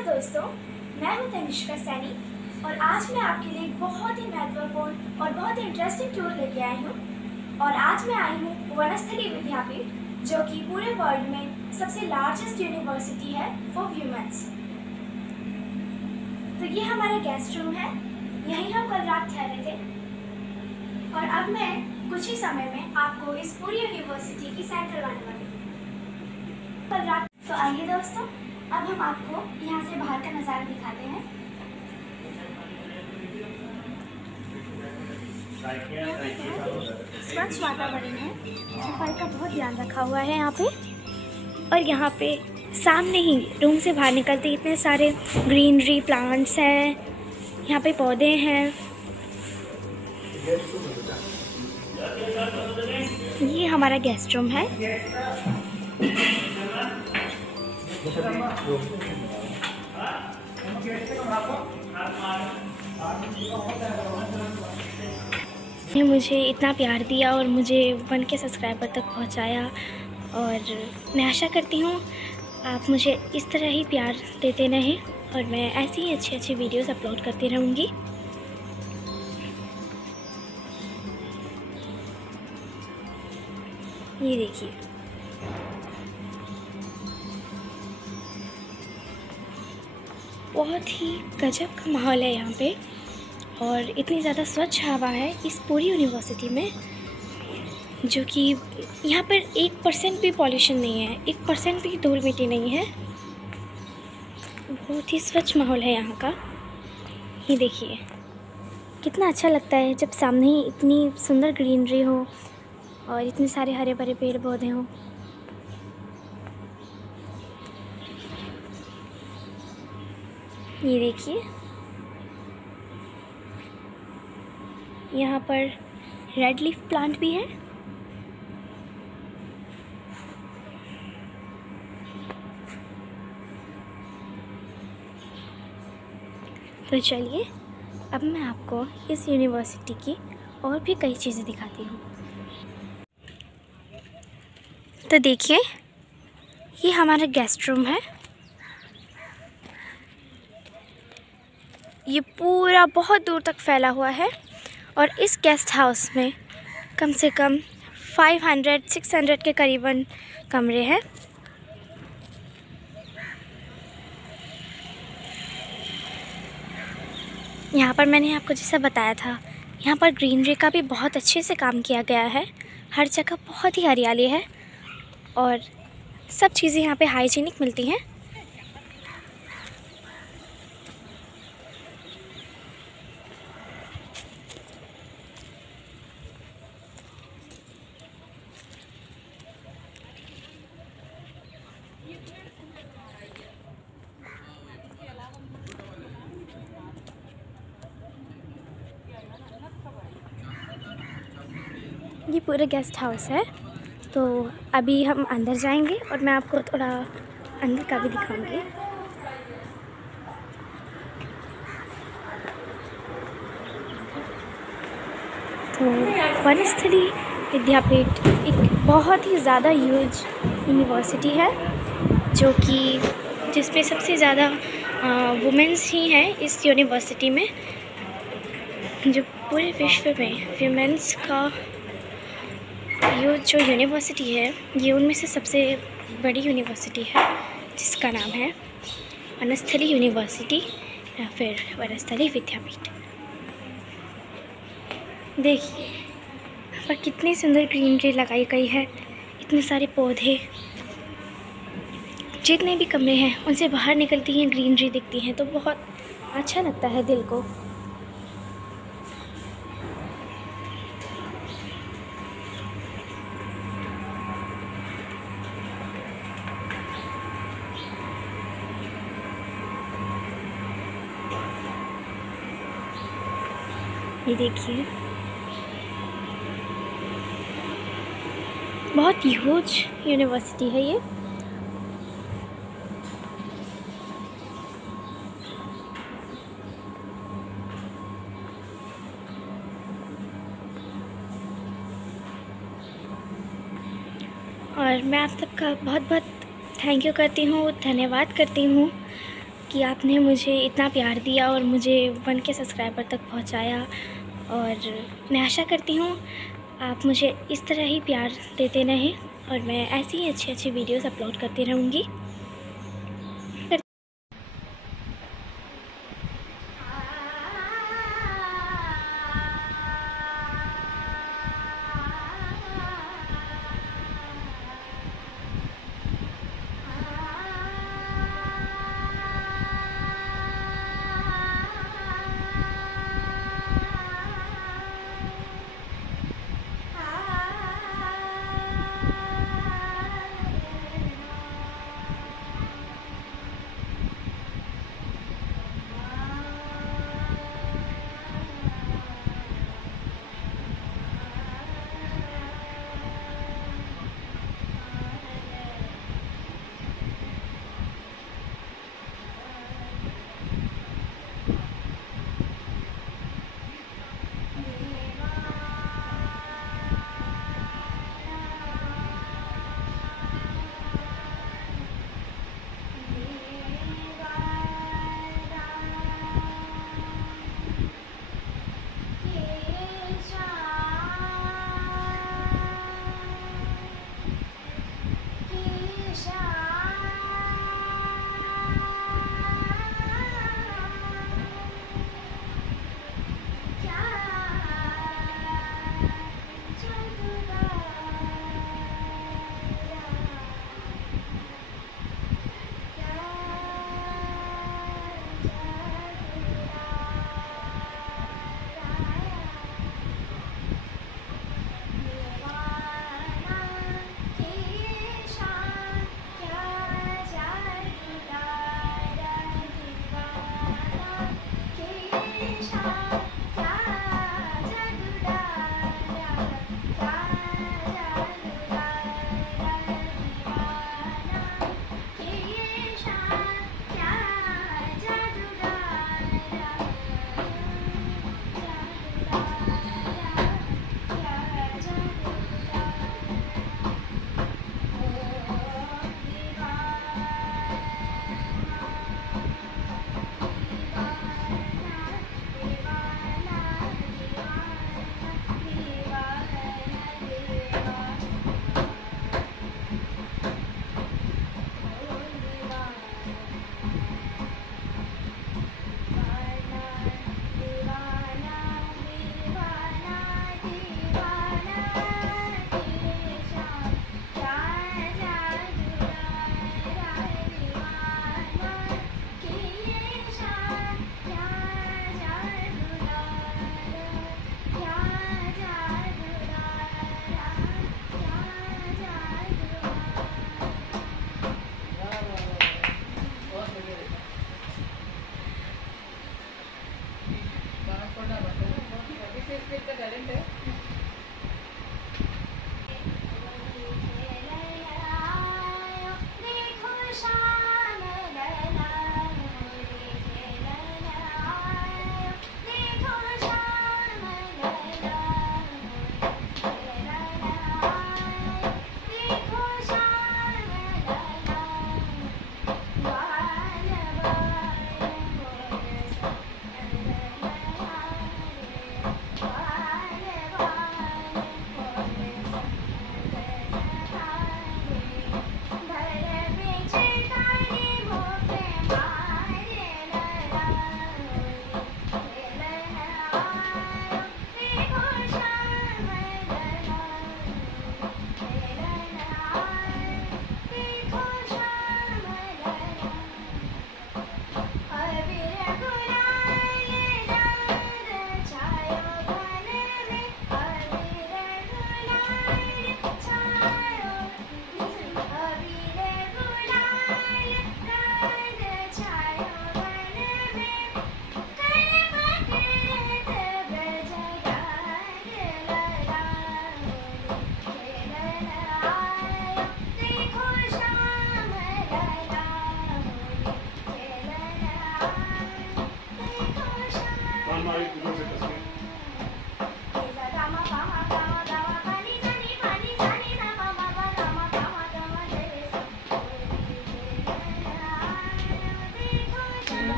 नमस्कार दोस्तों, मैं हूं तनिष्का सैनी और आज मैं आपके लिए एक बहुत ही महत्वपूर्ण और बहुत ही इंटरेस्टिंग टूर लेके आई हूं। और आज मैं आई हूं वनस्थली विद्यापीठ, जो कि पूरे वर्ल्ड में सबसे लार्जेस्ट यूनिवर्सिटी है फॉर ह्यूमंस। तो ये हमारा गेस्ट रूम है, यहीं हम कल रात ठहरे थे और अब मैं कुछ ही समय में आपको इस पूरी यूनिवर्सिटी की सैर करवाने वाली हूँ। कल रात तो आइए दोस्तों, अब हम आपको यहाँ से बाहर का नज़ारा दिखाते हैं। स्वच्छ वातावरण है, सफाई का बहुत ध्यान रखा हुआ है यहाँ पे। और यहाँ पे सामने ही रूम से बाहर निकलते इतने सारे ग्रीनरी प्लांट्स हैं, यहाँ पे पौधे हैं। ये हमारा गेस्ट रूम है। ने मुझे इतना प्यार दिया और मुझे 1 के सब्सक्राइबर तक पहुंचाया, और मैं आशा करती हूँ आप मुझे इस तरह ही प्यार देते रहें और मैं ऐसी ही अच्छी अच्छी वीडियोस अपलोड करती रहूँगी। ये देखिए, बहुत ही गजब का माहौल है यहाँ पे और इतनी ज़्यादा स्वच्छ हवा है इस पूरी यूनिवर्सिटी में, जो कि यहाँ पर 1% भी पॉल्यूशन नहीं है, 1% भी धूल मिट्टी नहीं है। बहुत ही स्वच्छ माहौल है यहाँ का। ये देखिए कितना अच्छा लगता है जब सामने ही इतनी सुंदर ग्रीनरी हो और इतने सारे हरे भरे पेड़ पौधे हों। ये देखिए, यहाँ पर रेड लीफ प्लांट भी है। तो चलिए अब मैं आपको इस यूनिवर्सिटी की और भी कई चीज़ें दिखाती हूँ। तो देखिए, ये हमारा गेस्ट रूम है। ये पूरा बहुत दूर तक फैला हुआ है और इस गेस्ट हाउस में कम से कम 500-600 के करीबन कमरे हैं। यहाँ पर मैंने आपको जैसा बताया था, यहाँ पर ग्रीनरी का भी बहुत अच्छे से काम किया गया है। हर जगह बहुत ही हरियाली है और सब चीज़ें यहाँ पे हाइजीनिक मिलती हैं। ये पूरा गेस्ट हाउस है। तो अभी हम अंदर जाएंगे और मैं आपको थोड़ा अंदर का भी दिखाऊंगी। तो वनस्थली विद्यापीठ एक बहुत ही ज़्यादा ह्यूज यूनिवर्सिटी है, जो कि जिसमें सबसे ज़्यादा वुमेंस ही हैं इस यूनिवर्सिटी में। जो पूरे विश्व में वुमेंस का ये जो यूनिवर्सिटी है, ये उनमें से सबसे बड़ी यूनिवर्सिटी है, जिसका नाम है वनस्थली यूनिवर्सिटी या फिर वनस्थली विद्यापीठ। देखिए यहाँ पर कितनी सुंदर ग्रीनरी लगाई गई है, इतने सारे पौधे। जितने भी कमरे हैं उनसे बाहर निकलती हैं ग्रीनरी दिखती हैं तो बहुत अच्छा लगता है दिल को। ये देखिए, बहुत ह्यूज यूनिवर्सिटी है ये। और मैं आप सबका बहुत बहुत थैंक यू करती हूँ, धन्यवाद करती हूँ कि आपने मुझे इतना प्यार दिया और मुझे 1K सब्सक्राइबर तक पहुंचाया। और मैं आशा करती हूँ आप मुझे इस तरह ही प्यार देते रहें और मैं ऐसी ही अच्छी अच्छी वीडियोस अपलोड करती रहूँगी।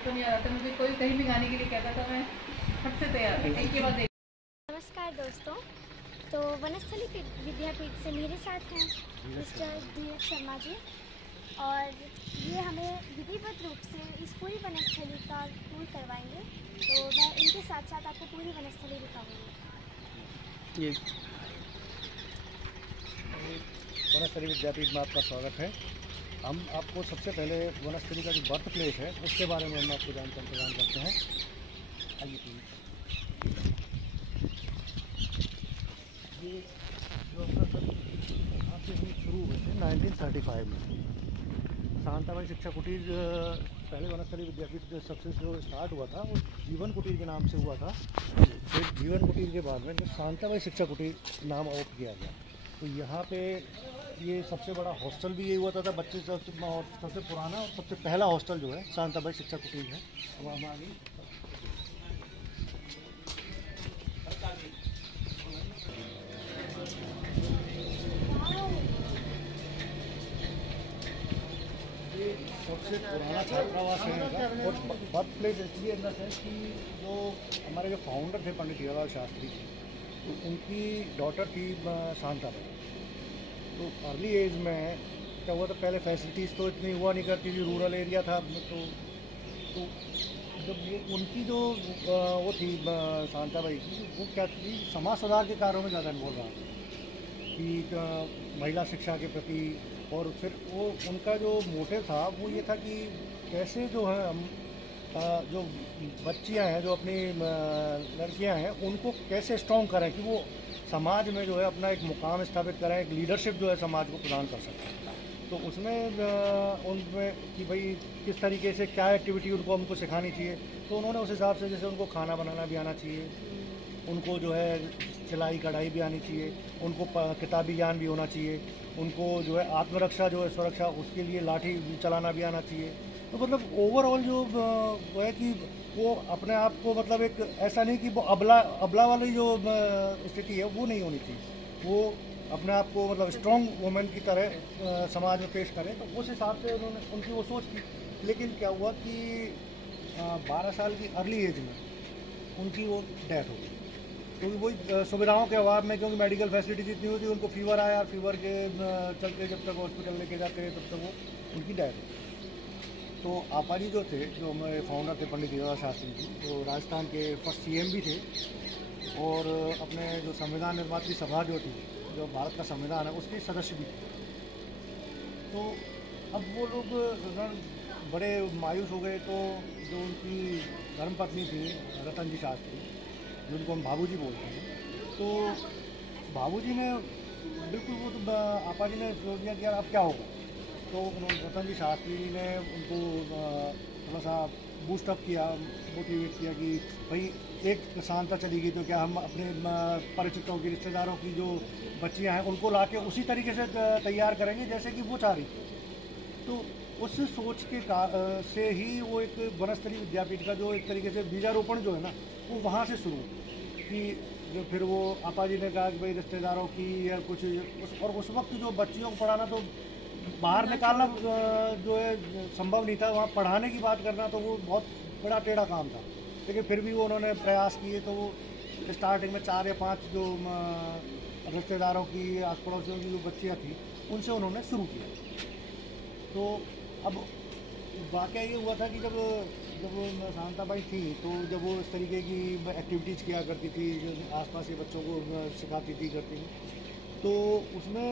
तो नहीं आ रहा था, मुझे कोई कहीं भी गाने के लिए कहता था, मैं हद से तैयार थी। एक के बाद एक। नमस्कार दोस्तों, तो वनस्थली विद्यापीठ से मेरे साथ हैं मिस्टर धीरज शर्मा जी, और ये हमें विधिवत रूप से इस पूरी वनस्थली का टूर करवाएंगे। तो मैं इनके साथ साथ आपको पूरी वनस्थली दिखाऊंगी। ये वनस्थली विद्यापीठ में आपका स्वागत है। हम आपको सबसे पहले वनस्थली का जो बर्थ प्लेस है उसके बारे में हम आपको जानकारी प्रदान करते हैं। आइए प्लीज। ये जो अपना सब यहाँ से हम शुरू हुए थे 1935 में। शांताबाई शिक्षा कुटीर पहले वनस्थली विद्यापीठ जो सबसे जो स्टार्ट हुआ था वो जीवन कुटीर के नाम से हुआ था। फिर जीवन कुटीर के बाद में जो शांताबाई शिक्षा कुटीर नाम ऑफ किया गया। तो यहाँ पे ये सबसे बड़ा हॉस्टल भी यही हुआ था बच्चे सबसे पुराना और सबसे पहला हॉस्टल जो है शांताबाई शिक्षा कुटीर है। अब हम आगे ये सबसे पुराना छात्रावास है और बर्थ प्लेस इसलिए अंदर है कि जो हमारे जो फाउंडर थे पंडित हीरालाल शास्त्री जी, तो उनकी डॉटर थी शांताबाई। तो अर्ली एज में क्या हुआ था, पहले फैसिलिटीज़ तो इतनी हुआ नहीं करती थी, रूरल एरिया था। तो जब ये उनकी जो वो थी शांताबाई की, वो क्या थी, समाज सुधार के कार्यों में ज़्यादा इन्वॉल्व रहा कि महिला शिक्षा के प्रति। और फिर वो उनका जो मोटिव था वो ये था कि कैसे जो है हम जो बच्चियां हैं, जो अपनी लड़कियां हैं, उनको कैसे स्ट्रॉन्ग करें कि वो समाज में जो है अपना एक मुकाम स्थापित करें, एक लीडरशिप जो है समाज को प्रदान कर सकें। तो उसमें उनमें कि भाई किस तरीके से क्या एक्टिविटी उनको सिखानी चाहिए। तो उन्होंने उस हिसाब से, जैसे उनको खाना बनाना भी आना चाहिए, उनको जो है सिलाई कढ़ाई भी आनी चाहिए, उनको किताबी ज्ञान भी होना चाहिए, उनको जो है आत्मरक्षा जो है सुरक्षा उसके लिए लाठी चलाना भी आना चाहिए। तो मतलब ओवरऑल जो वो है कि वो अपने आप को मतलब एक ऐसा नहीं कि वो अबला वाली जो स्थिति है वो नहीं होनी चाहिए, वो अपने आप को मतलब स्ट्रॉन्ग वुमेन की तरह समाज में पेश करें। तो उस हिसाब से उन्होंने उनकी वो सोच थी। लेकिन क्या हुआ कि 12 साल की अर्ली एज में उनकी वो डेथ हो गई, क्योंकि वही सुविधाओं के अभाव में, क्योंकि मेडिकल फैसिलिटी जितनी होती उनको फीवर आया, फीवर के चलते जब तक हॉस्पिटल लेके जाते रहे तब तक वो उनकी डेथ हो गई। तो आपा जी जो थे, जो हमारे फाउंडर थे पंडित हीरालाल शास्त्री जी, जो राजस्थान के फर्स्ट सीएम भी थे और अपने जो संविधान निर्मात्री सभा जो थी, जो भारत का संविधान है, उसके सदस्य भी थे। तो अब वो लोग बड़े मायूस हो गए। तो जो उनकी धर्मपत्नी थी रतन जी शास्त्री, जिनको हम बाबूजी बोलते हैं, तो बाबूजी ने बिल्कुल वो तो आपा जी ने सोच लिया कि यार अब क्या होगा। तो उन्होंने रतन जी शास्त्री ने उनको थोड़ा सा बूस्टअप किया, मोटिवेट किया कि भाई एक शांता चली गई तो क्या हम अपने परिचितों की, रिश्तेदारों की जो बच्चियां हैं उनको लाके उसी तरीके से तैयार करेंगे जैसे कि वो चाह रही थी। तो उस सोच के से ही वो एक वनस्थली विद्यापीठ का जो एक तरीके से बीजारोपण जो है ना, वो वहाँ से शुरू कि जो फिर वो आपा जी ने कहा कि भाई रिश्तेदारों की या कुछ और उस वक्त जो बच्चियों को पढ़ाना तो बाहर निकालना जो है संभव नहीं था, वहाँ पढ़ाने की बात करना तो वो बहुत बड़ा टेढ़ा काम था। लेकिन फिर भी वो उन्होंने प्रयास किए। तो वो स्टार्टिंग में 4 या 5 जो रिश्तेदारों की, आस पड़ोसियों की जो बच्चियाँ थी, उनसे उन्होंने शुरू किया। तो अब वाक़या ये हुआ था कि जब शांताबाई थी, तो जब वो इस तरीके की एक्टिविटीज़ किया करती थी, जो आसपास के बच्चों को सिखाती थी, करती थी, तो उसमें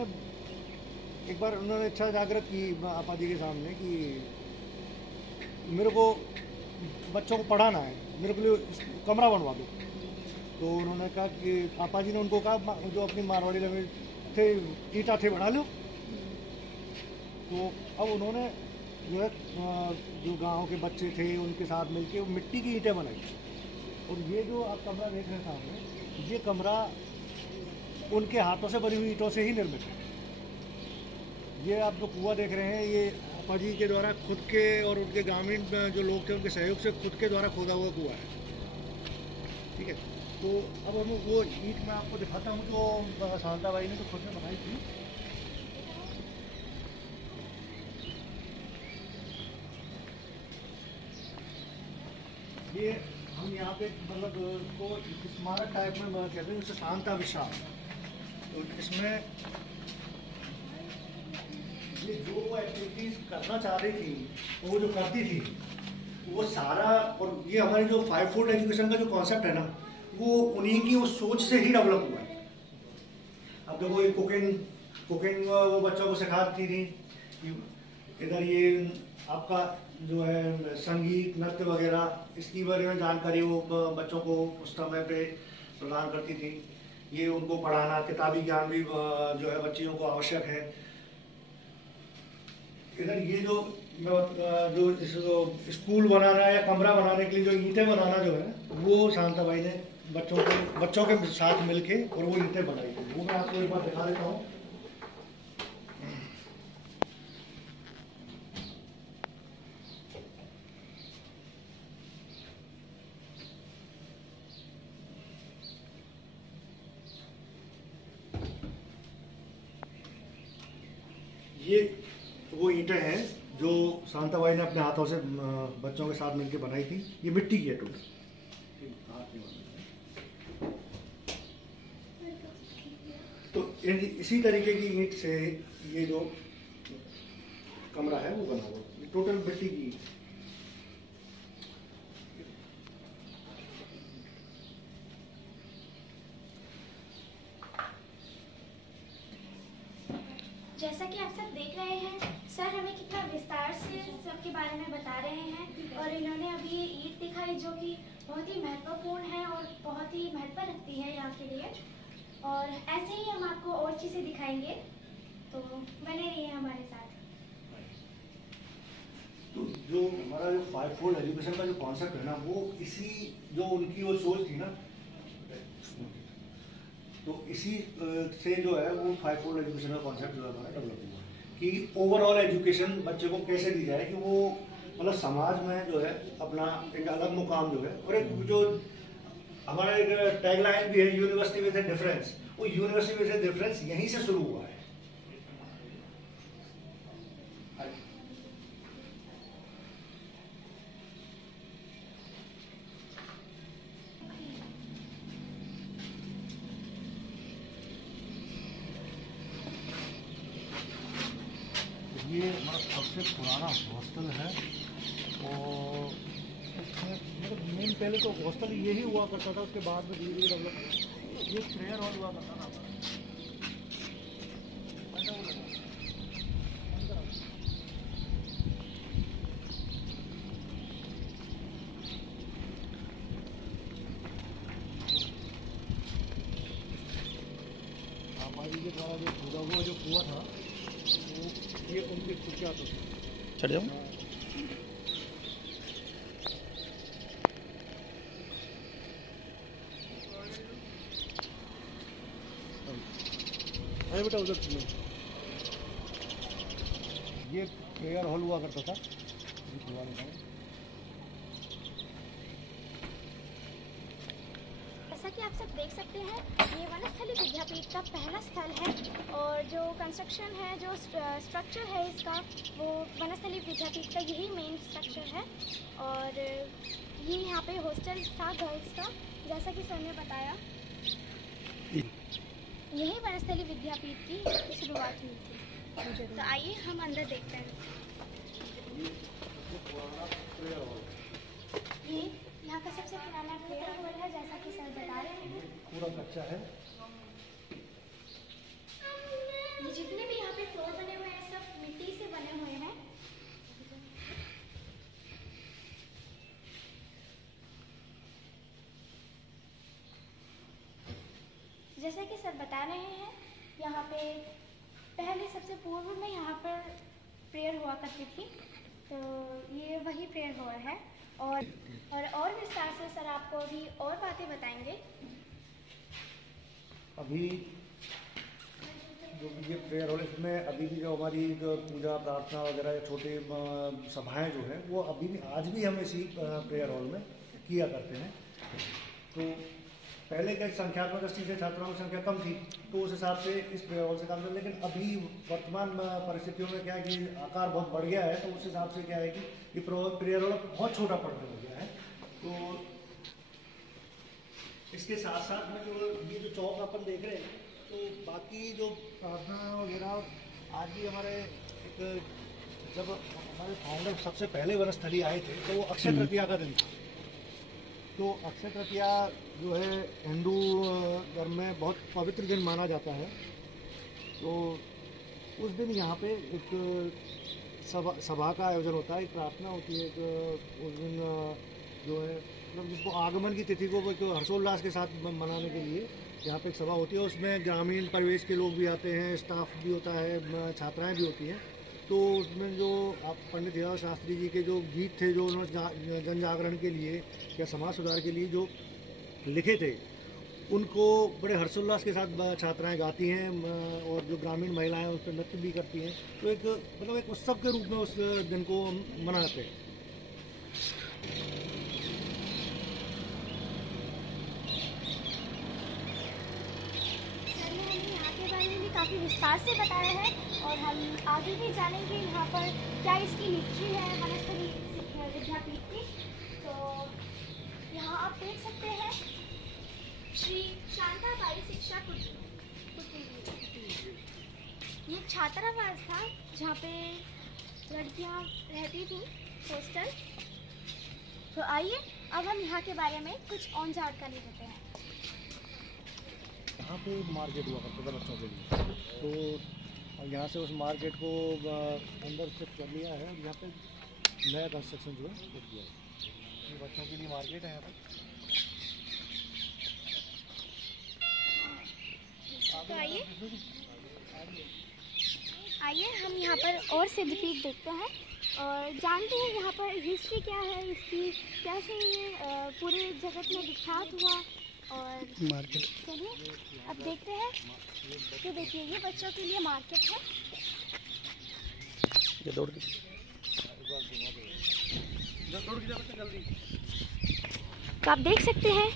एक बार उन्होंने इच्छा जागृत की आपा जी के सामने कि मेरे को बच्चों को पढ़ाना है, मेरे को लिए कमरा बनवा दो। तो उन्होंने कहा कि आपा जी ने उनको कहा, जो अपनी मारवाड़ी लैंग्वेज थे, ईटा थे बना लो। तो अब उन्होंने जो है जो गांव के बच्चे थे उनके साथ मिलके वो मिट्टी की ईंटें बनाई। और ये जो आप कमरा देख रहे हैं सामने, ये कमरा उनके हाथों से बनी हुई ईंटों से ही निर्मित है। ये आप जो कुआं देख रहे हैं, ये आपा जी के द्वारा खुद के और उनके ग्रामीण जो लोग थे उनके सहयोग से खुद के द्वारा खोदा हुआ कुआं है। ठीक है, तो अब हम वो ईंट मैं आपको दिखाता हूँ जो शांताबाई ने तो खुद ने बनाई थी। ये हम यहाँ पे मतलब को स्मारक टाइप में कहते हैं, जैसे शांता विशाल। तो इसमें ये जो वो एक्टिविटीज़ करना चाह रही थी, तो वो जो करती थी, वो सारा, और ये हमारे जो 5 फूड एजुकेशन का जो कॉन्सेप्ट है ना, वो उन्हीं की उस सोच से ही डेवलप हुआ है। अब देखो ये कुकिंग वो बच्चों को सिखाती थी, इधर ये आपका जो है संगीत नृत्य वगैरह, इसकी बारे में जानकारी वो बच्चों को उस समय पे प्रदान करती थी। ये उनको पढ़ाना, किताबी ज्ञान भी जो है बच्चियों को आवश्यक है। इधर ये जो स्कूल बनाना या कमरा बनाने के लिए जो ईंटें बनाना जो है, वो शांताबाई ने बच्चों के साथ मिलके और वो ईंटें बनाई थी। वो मैं आपको एक बार दिखा देता हूँ। ये वो ईंटें हैं जो शांताबाई ने अपने हाथों से बच्चों के साथ मिलकर बनाई थी। ये मिट्टी की है टोटल। तो इसी तरीके की ईंट से ये जो कमरा है वो बना हुआ, ये टोटल मिट्टी की ईंट। जैसा कि आप सब देख रहे हैं, सर हमें कितना विस्तार से सबके बारे में बता रहे हैं, और इन्होंने अभी ये ईंट दिखाई जो कि बहुत ही महत्वपूर्ण है और बहुत ही महत्व रखती है यहाँ के लिए। और ऐसे ही हम आपको और चीज़ें दिखाएंगे, तो बने रहिए हमारे साथ। तो जो हमारा जो 5 फूड एजुकेशन का जो कॉन्सेप्ट है ना, वो इसी जो उनकी वो सोच थी ना, तो इसी से जो है वो 5 फूड एजुकेशन का कॉन्सेप्ट जो है हमारा डेवलप हुआ कि ओवरऑल एजुकेशन बच्चे को कैसे दी जाए कि वो मतलब समाज में जो है अपना एक अलग मुकाम जो है, और एक जो हमारा एक टैगलाइन भी है, यूनिवर्सिटी विद ए डिफरेंस, वो यूनिवर्सिटी विद ए डिफरेंस यहीं से शुरू हुआ है। ये हमारा सबसे पुराना हॉस्टल है, और इसमें मतलब मेन पहले तो हॉस्टल यही हुआ करता था, उसके बाद में धीरे धीरे डेवलप ये प्रेयर हॉल हुआ करता था। हमारी के द्वारा जो पूरा हुआ जो कुआ था, वो ये उनके सुख्यात होते चढ़ जाऊँ। अरे बेटा उधर सुनो, ये प्रेयर हॉल हुआ करता था। जैसा कि आप सब देख सकते हैं, ये वनस्थली विद्यापीठ का पहला स्थल है, और जो कंस्ट्रक्शन है, जो स्ट्रक्चर है इसका, वो वनस्थली विद्यापीठ का यही मेन स्ट्रक्चर है। और ये यहाँ पे हॉस्टल था गर्ल्स का, जैसा कि सर ने बताया, यही वनस्थली विद्यापीठ की शुरुआत हुई थी। तो आइए हम अंदर देखते हैं। ये यहाँ का सबसे पुराना प्रेयर हॉल है, जैसा कि सर बता रहे हैं। पूरा कच्चा है। ये जितने भी यहाँ पे फ्लोर बने हुए हैं, सब मिट्टी से बने हुए हैं। जैसा कि सर बता रहे हैं, यहाँ पे पहले सबसे पूर्व में यहाँ पर प्रेयर हुआ करती थी, तो ये वही प्रेयर हॉल है। और विस्तार से सर आपको अभी और बातें बताएंगे। अभी जो ये प्रेयर हॉल, इसमें अभी भी जो हमारी जो पूजा प्रार्थना वगैरह या छोटे सभाएं जो है, वो अभी भी आज भी हम इसी प्रेयर हॉल में किया करते हैं। तो पहले क्या संख्यात्मक दृष्टि से छात्रों की संख्या कम थी, तो उस हिसाब से इस प्रेयर हॉल से काम करते, लेकिन अभी वर्तमान परिस्थितियों में क्या है कि आकार बहुत बढ़ गया है, तो उस हिसाब से क्या है कि ये प्रेयर हॉल बहुत छोटा पड़ने लग गया है। तो इसके साथ साथ में जो ये जो चौक अपन देख रहे हैं, तो बाकी जो प्रार्थना वगैरह आज भी हमारे एक, जब हमारे फाउंडर सबसे पहले वनस्थली आए थे तो वो अक्षय तृतीया का दिन था। तो अक्षय तृतीया जो है हिंदू धर्म में बहुत पवित्र दिन माना जाता है। तो उस दिन यहाँ पे एक सभा का आयोजन होता है, एक प्रार्थना होती है। उस दिन जो है मतलब जिसको आगमन की तिथि को हर्षोल्लास के साथ मनाने के लिए यहाँ पे एक सभा होती है। उसमें ग्रामीण परिवेश के लोग भी आते हैं, स्टाफ भी होता है, छात्राएं भी होती हैं। तो उसमें जो आप पंडित हीरालाल शास्त्री जी के जो गीत थे जो उन्होंने जन जागरण के लिए या समाज सुधार के लिए जो लिखे थे, उनको बड़े हर्षोल्लास के साथ छात्राएं गाती हैं और जो ग्रामीण महिलाएं उस पर नृत्य भी करती हैं। तो एक मतलब एक उत्सव के रूप में उस दिन को मनाते हैं। काफ़ी विस्तार से बताया है और हम आगे भी जानेंगे यहाँ पर क्या इसकी हिस्ट्री है वनस्थली विद्यापीठ की। तो यहाँ आप देख सकते हैं श्री शांताबाई शिक्षा कुटीर, ये छात्रावास था जहाँ पे लड़कियाँ रहती थी, हॉस्टल। तो आइए अब हम यहाँ के बारे में कुछ और जानकारी देते हैं। यहाँ पे मार्केट हुआ करता था बच्चों के लिए, तो यहाँ से उस मार्केट को अंदर शिफ्ट कर लिया है। यहाँ पे नया कंस्ट्रक्शन जो है कर दिया है। ये बच्चों के लिए मार्केट है यहाँ पे। तो आइए हम यहाँ पर और सिद्धपीठ देखते हैं और जानते हैं यहाँ पर हिस्ट्री क्या है इसकी, कैसे ये पूरे जगत में विख्यात हुआ। और मार्केट चलिए अब देखते हैं। तो देखिए ये बच्चों के लिए मार्केट है। ये दौड़ के तो आप देख सकते हैं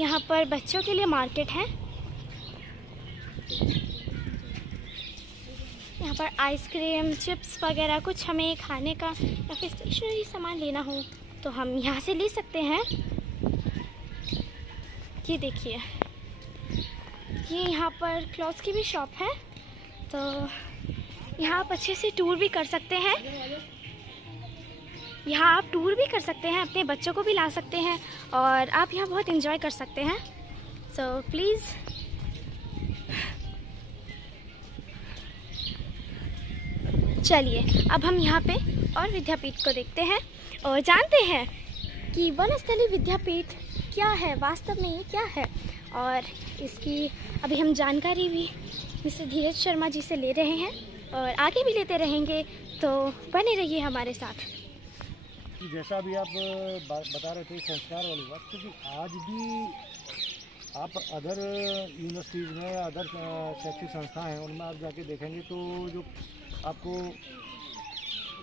यहाँ पर बच्चों के लिए मार्केट है। यहाँ पर आइसक्रीम, चिप्स वगैरह कुछ हमें खाने का या फिर स्टेशनरी सामान लेना हो तो हम यहाँ से ले सकते हैं। ये देखिए ये यहाँ पर क्लॉथ्स की भी शॉप है, तो यहाँ आप अच्छे से टूर भी कर सकते हैं। यहाँ आप टूर भी कर सकते हैं, अपने बच्चों को भी ला सकते हैं और आप यहाँ बहुत एंजॉय कर सकते हैं। सो प्लीज़ चलिए अब हम यहाँ पे और विद्यापीठ को देखते हैं और जानते हैं कि वनस्थली विद्यापीठ क्या है, वास्तव में ये क्या है। और इसकी अभी हम जानकारी भी मिस्टर धीरज शर्मा जी से ले रहे हैं और आगे भी लेते रहेंगे, तो बने रहिए हमारे साथ। जैसा भी आप बता रहे थे संस्कार वाली बात, क्योंकि आज भी आप अदर यूनिवर्सिटीज़ में, अदर शैक्षिक संस्थाएं हैं, उनमें आप जाके देखेंगे तो जो आपको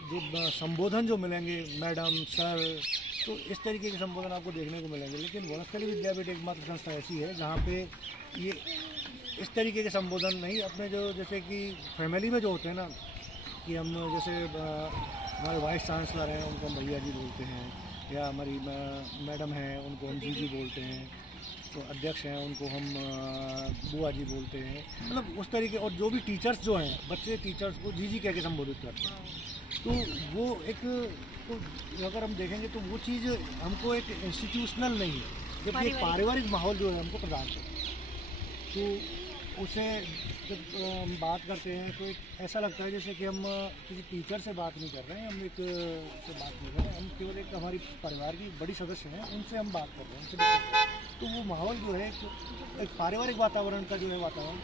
जो संबोधन जो मिलेंगे, मैडम, सर, तो इस तरीके के संबोधन आपको देखने को मिलेंगे। लेकिन वनस्थली विद्यापीठ एकमात्र संस्था ऐसी है जहाँ पे ये इस तरीके के संबोधन नहीं, अपने जो जैसे कि फैमिली में जो होते हैं ना, कि हम जैसे हमारे वाइस चांसलर हैं उनको हम भैया जी बोलते हैं, या हमारी मैडम हैं उनको हम जी बोलते हैं, तो अध्यक्ष हैं उनको हम बुआ जी बोलते हैं। मतलब उस तरीके, और जो भी टीचर्स जो हैं, बच्चे टीचर्स को जी कह के संबोधित करते हैं। तो वो एक, तो अगर हम देखेंगे तो वो चीज़ हमको एक इंस्टीट्यूशनल नहीं है, जबकि एक पारिवारिक माहौल जो है हमको प्रदान करता है। तो उसे जब हम बात करते हैं तो एक ऐसा लगता है जैसे कि हम किसी टीचर से बात नहीं कर रहे हैं, हम एक से बात नहीं कर रहे हैं, हम केवल एक हमारी परिवार की बड़ी सदस्य हैं, उनसे हम बात कर रहे हैं, उनसे डिस्कस कर रहे हैं। तो वो माहौल जो है एक पारिवारिक वातावरण का जो है वातावरण।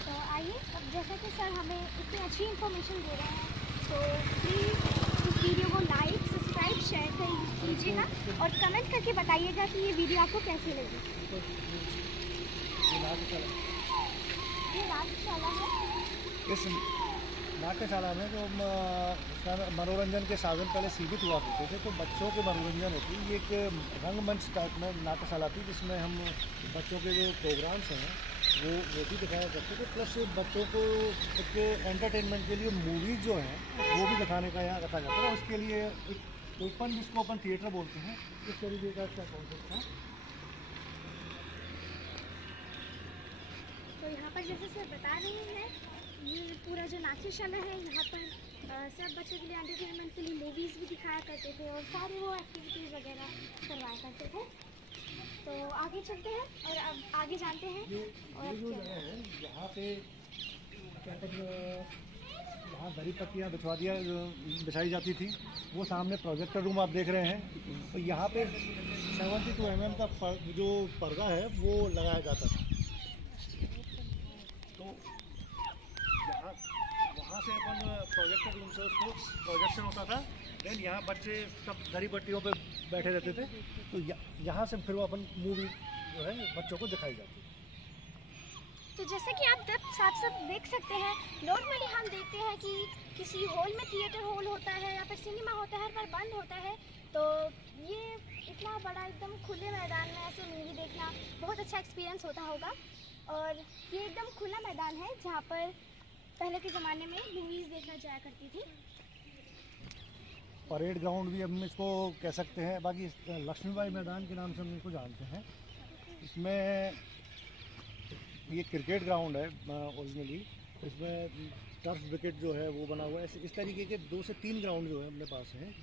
तो आइए अब जैसा कि सर हमें इतनी अच्छी इन्फॉर्मेशन दे रहे हैं, तो प्लीज़ इस वीडियो को लाइक, सब्सक्राइब, शेयर कीजिएगा और कमेंट करके बताइएगा कि ये वीडियो आपको कैसी लगी। ये नाट्यशाला है। इस नाट्यशाला में जो मनोरंजन के साधन पहले सीमित हुआ करते थे, तो बच्चों के मनोरंजन होती है। ये एक रंगमंच टाइप में नाट्यशाला थी जिसमें हम बच्चों के जो प्रोग्राम्स हैं वो भी दिखाया करते थे, प्लस बच्चों को एक एंटरटेनमेंट के लिए मूवीज़ जो हैं वो भी दिखाने का यहाँ रखा जाता है। उसके लिए एक ओपन, जिसको ओपन थिएटर बोलते हैं, इस तरीके का इसका कॉन्सेप्ट था। तो यहाँ पर जैसे सर बता रहे हैं, ये पूरा जो नाट्यशाला है, यहाँ पर सब बच्चों के लिए एंटरटेनमेंट के लिए मूवीज़ भी दिखाया करते थे और सारे वो एक्टिविटीज़ वगैरह करवाया करते थे। तो आगे चलते हैं और अब आगे जानते हैं। ये जो जगह है यहाँ पे क्या कहते हैं, यहाँ दरी पट्टियाँ बिछाई जाती थी। वो सामने प्रोजेक्टर रूम आप देख रहे हैं। तो यहाँ पे 72 mm का जो पर्दा है वो लगाया जाता था। तो यहाँ वहाँ से अपन प्रोजेक्टर रूम से उसको प्रोजेक्शन होता था। देन यहाँ बच्चे सब दरी पट्टियों पे बैठे रहते थे। तो यहाँ से फिर वो अपन मूवी जो है बच्चों को दिखाई जाती है। तो जैसे कि आप सब देख सकते हैं, नॉर्मली हम देखते हैं कि किसी हॉल में थिएटर हॉल होता है या फिर सिनेमा होता है, हर बार बंद होता है। तो ये इतना बड़ा एकदम खुले मैदान में ऐसे मूवी देखना बहुत अच्छा एक्सपीरियंस होता होगा। और ये एकदम खुला मैदान है जहाँ पर पहले के ज़माने में मूवीज़ देखना जाया करती थी। परेड ग्राउंड भी हम इसको कह सकते हैं। बाकी लक्ष्मीबाई मैदान के नाम से हम इसको जानते हैं। इसमें ये क्रिकेट ग्राउंड है ओरिजिनली। इसमें टर्फ विकेट जो है वो बना हुआ है। इस तरीके के 2 से 3 ग्राउंड जो है अपने पास हैं,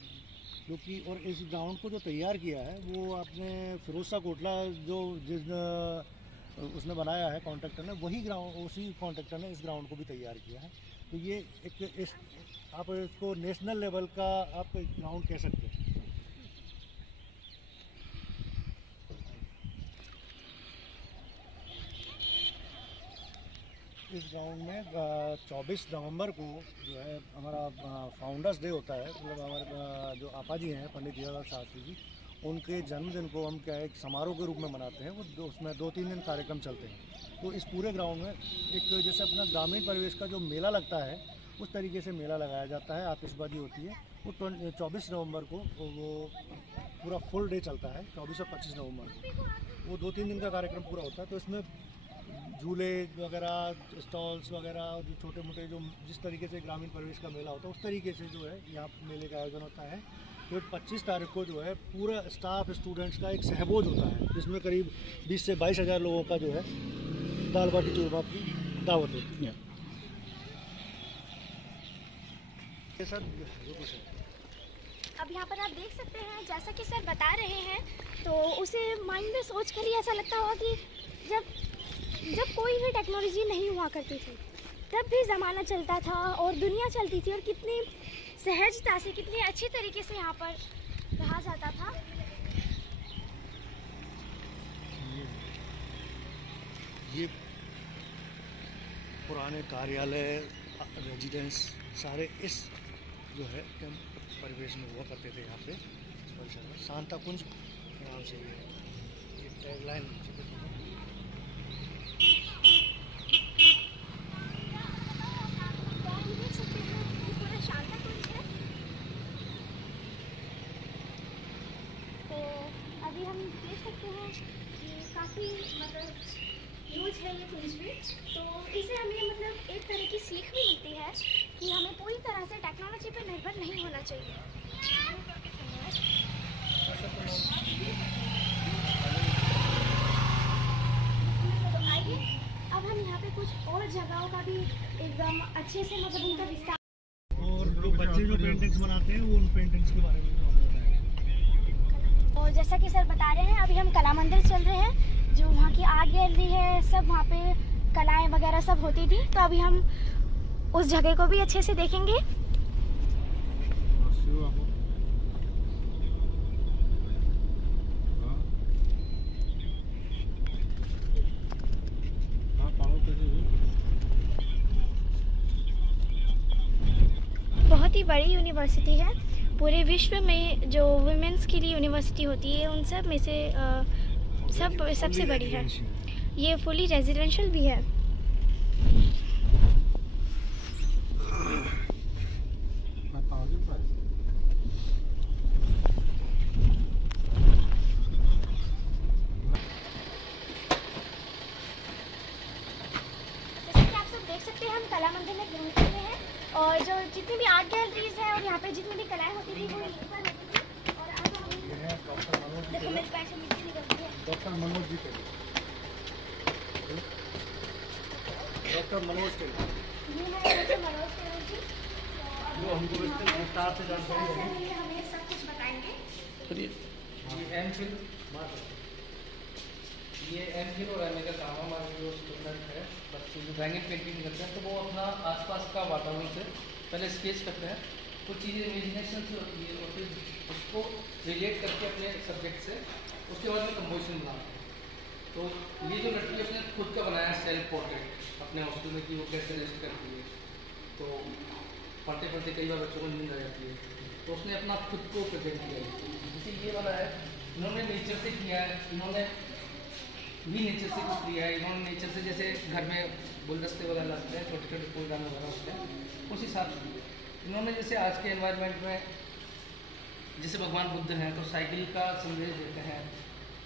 जो कि और इस ग्राउंड को जो तैयार किया है वो आपने फिरोज शाह कोटला जो जिस उसने बनाया है कॉन्ट्रैक्टर ने, वही ग्राउंड, उसी कॉन्ट्रैक्टर ने इस ग्राउंड को भी तैयार किया है। तो ये इस आप इसको नेशनल लेवल का आप ग्राउंड कह सकते हैं। इस ग्राउंड में 24 नवंबर को जो है हमारा फाउंडर्स डे होता है। मतलब हमारे जो आपा जी हैं पंडित जवाहरलाल शास्त्री जी, उनके जन्मदिन को हम क्या है एक समारोह के रूप में मनाते हैं। वो उसमें 2-3 दिन कार्यक्रम चलते हैं। तो इस पूरे ग्राउंड में एक जैसे अपना ग्रामीण परिवेश का जो मेला लगता है उस तरीके से मेला लगाया जाता है। आतिशबाजी होती है। वो 24 नवंबर को वो पूरा फुल डे चलता है। 24 और 25 नवंबर को वो 2-3 दिन का कार्यक्रम पूरा होता है। तो इसमें झूले वगैरह, स्टॉल्स वगैरह, जो छोटे मोटे जो जिस तरीके से ग्रामीण परिवेश का मेला होता है उस तरीके से जो है यहाँ मेले का आयोजन होता है। फिर 25 तारीख को जो है पूरा स्टाफ स्टूडेंट्स का एक सहभोज होता है, जिसमें करीब 20 से 22 हज़ार लोगों का जो है दाल बाटी चूरमा की दावत होती है। ये सब जो कुछ है अब यहाँ पर आप देख सकते हैं, जैसा कि सर बता रहे हैं, तो उसे माइंड में सोच कर ही ऐसा लगता होगा कि जब कोई भी टेक्नोलॉजी नहीं हुआ करती थी तब भी ज़माना चलता था और दुनिया चलती थी और कितनी सहजता से, कितनी अच्छी तरीके से यहाँ पर रहा जाता था। ये पुराने कार्यालय, रेजिडेंस सारे इस जो है परिवेश में हुआ करते थे। यहाँ पे परिसर में शांता कुंज नाम से ये टैगलाइन काफ़ी मतलब यूज है ये कुंज भी। तो इसे हमें मतलब एक तरह की सीख भी मिलती है कि हमें पूरी तरह से टेक्नोलॉजी पर निर्भर नहीं होना चाहिए। तो आइए अब हम यहाँ पे कुछ और जगहों का भी एकदम अच्छे से मतलब उनका विस्तार, और जो बच्चे जो पेंटिंग्स बनाते हैं वो उन पेंटिंग्स के बारे में और जैसा कि सर बता रहे हैं, अभी हम कला मंदिर चल रहे हैं, जो वहाँ की आर्ट गैलरी है, सब वहाँ पे कलाएं वगैरह सब होती थी। तो अभी हम उस जगह को भी अच्छे से देखेंगे। बहुत ही बड़ी यूनिवर्सिटी है। पूरे विश्व में जो वुमेन्स के लिए यूनिवर्सिटी होती है उन सब में से सबसे बड़ी है। ये फुली रेजिडेंशियल भी है। जितनी भी आर्ट गैलरीज हैं और यहाँ पे जितनी भी कलाएं होती थी वो यहीं पर होती थी। और अब हम देखो मेरे पैर से मिट्टी निकलती है। Doctor Manoj ji Taylor, doctor Manoj Taylor ये है डॉक्टर मनोज टेलर जी, जो हमको विस्तार से जानकारी ये हमें सब कुछ बताएंगे। ये एमफिल और एमए का काम है। हमारे जो स्टूडेंट है बच्चे जो ड्राइंग पेंटिंग करते हैं तो वो अपना आसपास का वातावरण से पहले स्केच करते हैं, कुछ चीज़ें इमेजिनेशन से होती है और फिर उसको रिलेट करके अपने सब्जेक्ट से उसके बाद में कंपोजिशन बनाते हैं। तो ये जो लड़की उसने खुद का बनाया सेल्फ पोर्ट्रेट अपने हॉस्टल में कि वो कैसे रेस्ट करती है, तो पढ़ते पढ़ते कई बार बच्चों को नींद आ जाती है, तो उसने अपना खुद को प्रेजेंट किया। जैसे ये वाला है, इन्होंने नेचर से किया है, इन्होंने भी नेचर से कुछ किया है, इन्होंने नेचर से जैसे घर में गुलदस्ते वगैरह लगते हैं, छोटे छोटे फूलदान वगैरह होते हैं, उस हिसाब से किया। इन्होंने जैसे आज के एनवायरनमेंट में जैसे भगवान बुद्ध हैं तो साइकिल का संदेश देते हैं,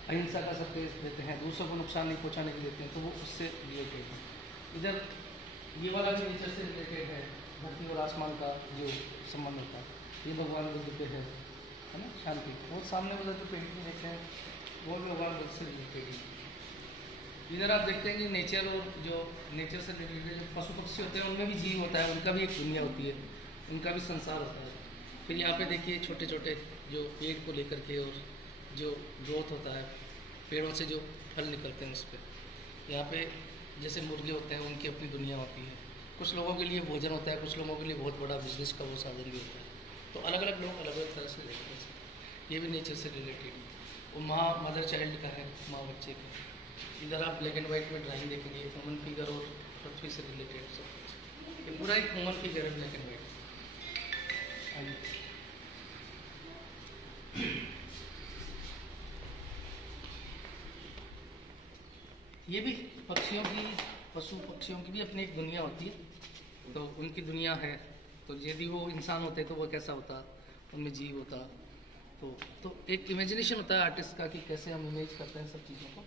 अहिंसा का संदेश देते हैं, दूसरों को नुकसान नहीं पहुँचाने के देते हैं, तो वो उससे रिलेटेड है। इधर ये वाला भी नेचर से रिलेटेड है, धरती और आसमान का जो संबंध होता है, ये भगवान बुद्ध पे है ना, शांति। और सामने उधर जो पेंटिंग देखते हैं वो भी भगवान बुद्ध से रिलेटेड है। इधर आप देखते हैं कि नेचर और जो नेचर से रिलेटेड जो पशु पक्षी होते हैं उनमें भी जीव होता है, उनका भी एक दुनिया होती है, उनका भी संसार होता है। फिर यहाँ पे देखिए छोटे छोटे जो पेड़ को लेकर के और जो ग्रोथ होता है, पेड़ों से जो फल निकलते हैं उस पर, यहाँ पे जैसे मुर्गे होते हैं उनकी अपनी दुनिया होती है, कुछ लोगों के लिए भोजन होता है, कुछ लोगों के लिए बहुत बड़ा बिजनेस का वो साधन भी होता है। तो अलग अलग लोग अलग अलग तरह से देखते हैं, ये भी नेचर से रिलेटेड है। वो माँ मदर चाइल्ड का है, माँ बच्चे का। इधर आप ब्लैक एंड वाइट में ड्राइंग देखेंगे, ह्यूमन फिगर और पृथ्वी से रिलेटेड सब कुछ, ये पूरा एक ह्यूमन फिगर है ब्लैक एंड वाइट। ये भी पक्षियों की, पशु पक्षियों की भी अपनी एक दुनिया होती है, तो उनकी दुनिया है। तो यदि वो इंसान होते तो वो कैसा होता, उनमें जीव होता, तो एक इमेजिनेशन होता है आर्टिस्ट का कि कैसे हम इमेज करते हैं सब चीज़ों को।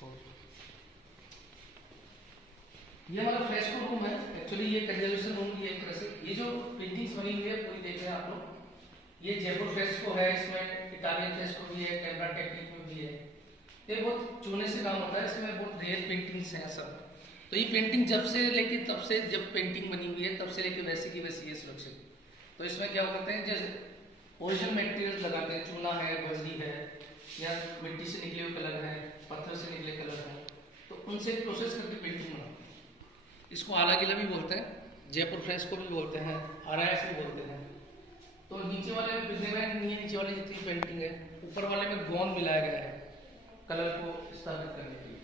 तो ये हमारा फ्रेस्को रूम है, एक्चुअली ये कंजर्वेशन रूम की एक तरह से। ये जो पेंटिंग्स बनी हुई है पूरी देख रहे हैं आप लोग, ये जयपुर फ्रेस्को है, इसमें इटालियन फ्रेस्को भी है, कैमरा टेक्निक में भी है। ये बहुत चूने से काम होता है, इसमें बहुत रेयर पेंटिंग्स हैं सब। तो ये पेंटिंग जब से लेके तब से, जब पेंटिंग बनी हुई है तब से लेके वैसी की वैसी है सुरक्षित। तो इसमें क्या करते हैं, जैसे ओरिजिनल मटेरियल लगाते हैं, चूना है, बजरी है, या मिट्टी से निकले हुए कलर है, पत्थर से निकले कलर है, तो उनसे प्रोसेस करके पेंटिंग बनाते हैं। इसको आला किला भी बोलते हैं, जयपुर फ्रेस्को भी बोलते हैं, आरआईएस भी बोलते हैं। तो नीचे वाले में पिगमेंट नहीं है, नीचे वाले जितनी पेंटिंग है, ऊपर वाले में गोंद मिलाया गया है कलर को स्थापित करने के लिए।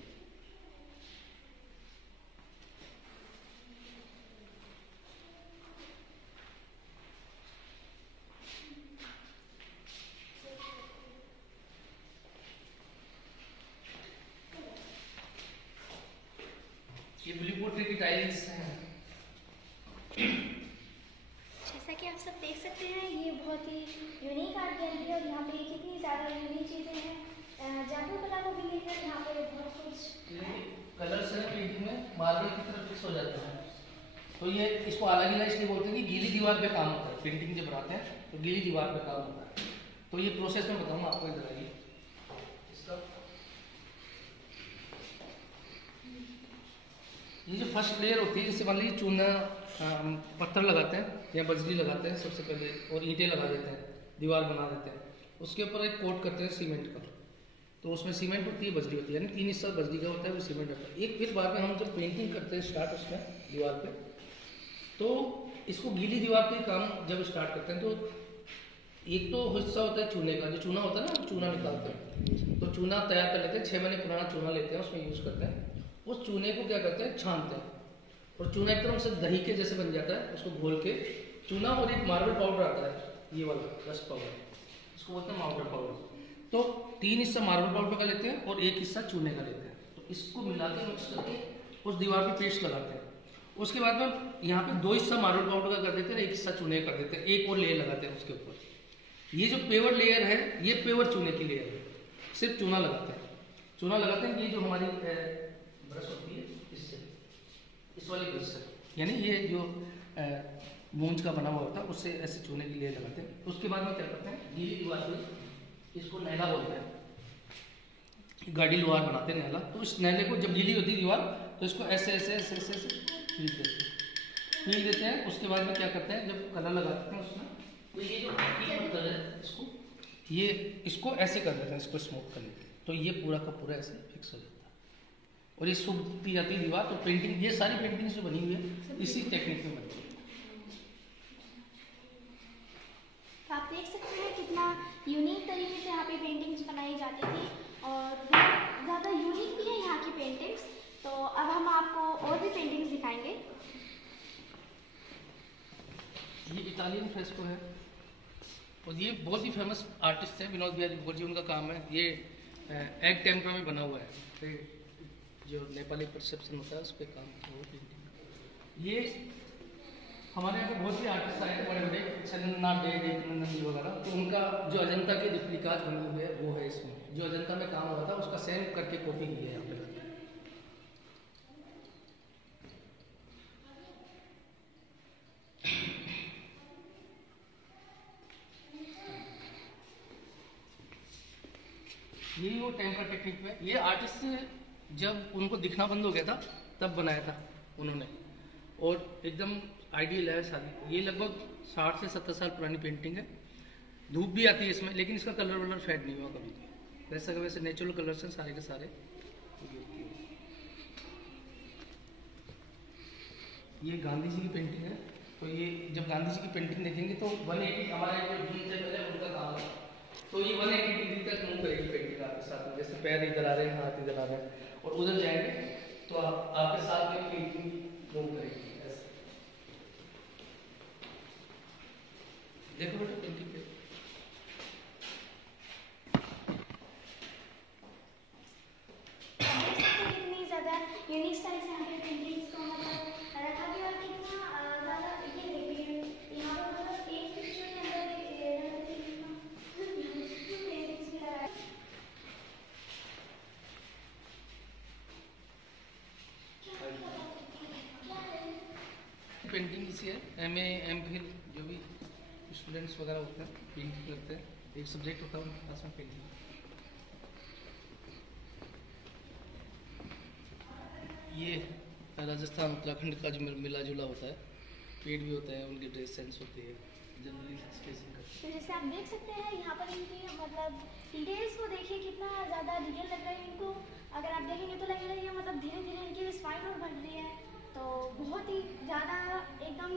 ये ब्लू पोट्री की टाइल्स हैं। जैसा कि आप सब देख सकते हैं ये बहुत ही यूनिक आर्ट गैलरी है और यहाँ पे कितनी ज़्यादा यूनिक चीज़ें हैं जयपुर कला को भी लेकर यहाँ पे बहुत कुछ कलर्स है पेंटिंग में मार्बल की तरफ फिक्स हो जाते हैं। तो ये इसको आला गीला इसलिए बोलते हैं कि गीली दीवार पे काम होता है, पेंटिंग जब बनाते हैं तो गीली दीवार पे काम होता है। तो ये प्रोसेस में बताऊँगा आपको, इधर आइए। इसका ये जो फर्स्ट लेयर होती है, जैसे मान लीजिए चूना पत्थर लगाते हैं या बजरी लगाते हैं सबसे पहले, और ईंटें लगा देते हैं, दीवार बना देते हैं, उसके ऊपर एक कोट करते हैं सीमेंट का। तो उसमें सीमेंट होती है, बजरी होती है, यानी 3 हिस्सा बजरी का होता है, वो सीमेंट होता है। एक फिर बाद में हम जब पेंटिंग करते हैं स्टार्ट उसमें दीवार पे, तो इसको गीली दीवार पे काम जब स्टार्ट करते हैं तो एक तो हिस्सा होता है चूने का, जो चूना होता है ना, चूना निकालते हैं, तो चूना तैयार कर लेते हैं, 6 महीने पुराना चूना लेते हैं, उसमें यूज़ करते हैं। उस चूने को क्या करते हैं, छानते हैं, और चूना एकदम से दही के जैसे बन जाता है, उसको घोल के चूना, और एक मार्बल पाउडर आता है, ये वाला रस्ट पाउडर, इसको बोलते हैं मार्बल पाउडर। तो 3 हिस्सा मार्बल पाउडर का लेते हैं और 1 हिस्सा चूने का लेते हैं, तो इसको मिला के मिक्स करके उस दीवार पे पेस्ट लगाते हैं। उसके बाद में यहाँ पे 2 हिस्सा मार्बल पाउडर का कर देते हैं, 1 हिस्सा चूने का कर देते हैं, एक और लेयर लगाते हैं उसके ऊपर। ये जो पेवर लेयर है, ये पेवर चूने की लेयर है, सिर्फ चूना लगाते हैं, चूना लगाते हैं। ये जो हमारी ब्रश होती है, इससे, इस वाली ब्रश से, यानी ये जो मूंज का बना हुआ होता है, उससे ऐसे चूने की लेयर लगाते हैं। उसके बाद में क्या करते हैं, गीली दीवार पे इसको नैला बोलते हैं, गाड़ी लोहार बनाते हैं नैला। तो इस नैले को जब गीली होती है दीवार तो इसको ऐसे ऐसे ऐसे ऐसे ऐसे फील देते हैं। उसके बाद में क्या करते हैं, जब कलर लगाते हैं उसमें, तो ये जो पत्थर है इसको ऐसे कर देते हैं, इसको स्मूथ करने के लिए। तो ये पूरा का पूरा ऐसे फिक्स हो जाता है और ये सूखती जाती है दीवार। तो पेंटिंग, ये सारी पेंटिंग जो बनी हुई है इसी टेक्निक में बनती है। तो आप देख सकते हैं कितना यूनिक तरीके से यहाँ पे पेंटिंग्स बनाई जाती थी और ज़्यादा यूनिक भी है यहाँ की पेंटिंग्स। तो अब हम आपको और भी पेंटिंग्स दिखाएंगे। ये इटालियन फ्रेस्को है और ये बहुत ही फेमस आर्टिस्ट है विनोद बिहारी मुखर्जी, उनका काम है। ये एग टेम्परा में बना हुआ है, तो जो नेपाली परसेप्शन होता है उस पर काम वो पेंटिंग। ये हमारे यहाँ पे बहुत से आर्टिस्ट आए थे बड़े बड़े, चंद्रनाथ डे वगैरह, तो उनका जो अजंता के रिप्लिकाज बनी हुई है वो है इसमें। जो अजंता में काम हुआ था उसका सेम करके कॉपी की है यहाँ पे। यही वो टेम्परा टेक्निक में, ये आर्टिस्ट जब उनको दिखना बंद हो गया था तब बनाया था उन्होंने, और एकदम आइडियल है सारी। ये लगभग 60 से 70 साल पुरानी पेंटिंग है। धूप भी आती है इसमें, लेकिन इसका कलर वलर फेड नहीं हुआ कभी भी, वैसा का वैसे नेचुरल कलर्स हैं सारे के सारे। ये गांधी जी की पेंटिंग है। तो ये जब गांधी जी की पेंटिंग देखेंगे तो 180 हमारे जो जीन से पहले उनका काम है, तो ये 180 डिग्री तक मूव करेगी पेंटिंग आपके साथ में। जैसे पैर इधर आ रहे हैं, हाथ इधर आ रहे हैं और उधर जाएंगे तो आपके साथ में पेंटिंग मूव करेगी ऐसे। देखो बेटा पेंटिंग पे कितनी ज़्यादा यूनिक स्टाइल से यहाँ पे पेंटिंग्स को रखा गया और कितना ज़्यादा ये देखिए यहाँ पर मतलब एक पिक्चर के अंदर पेंटिंग्स भी लगाए। पेंटिंग इसी है, MA MPhil जो भी स्टूडेंट्स वगैरह होते हैं पेंटिंग करते हैं, एक सब्जेक्ट होता है उनके पास में पेंटिंग। ये राजस्थान उत्तराखंड का जो मिला जुला होता है, पेड़ भी होता है, उनकी ड्रेस सेंस होती है जनरली स्केचिंग करते हैं। तो जैसे आप देख सकते हैं यहाँ पर इनकी मतलब डिटेल्स को देखिए कितना ज़्यादा रियल लग रहा है इनको। अगर आप देखेंगे तो लगेगा ये मतलब धीरे धीरे इनकी स्माइल और बढ़ रही है। तो बहुत ही ज़्यादा एकदम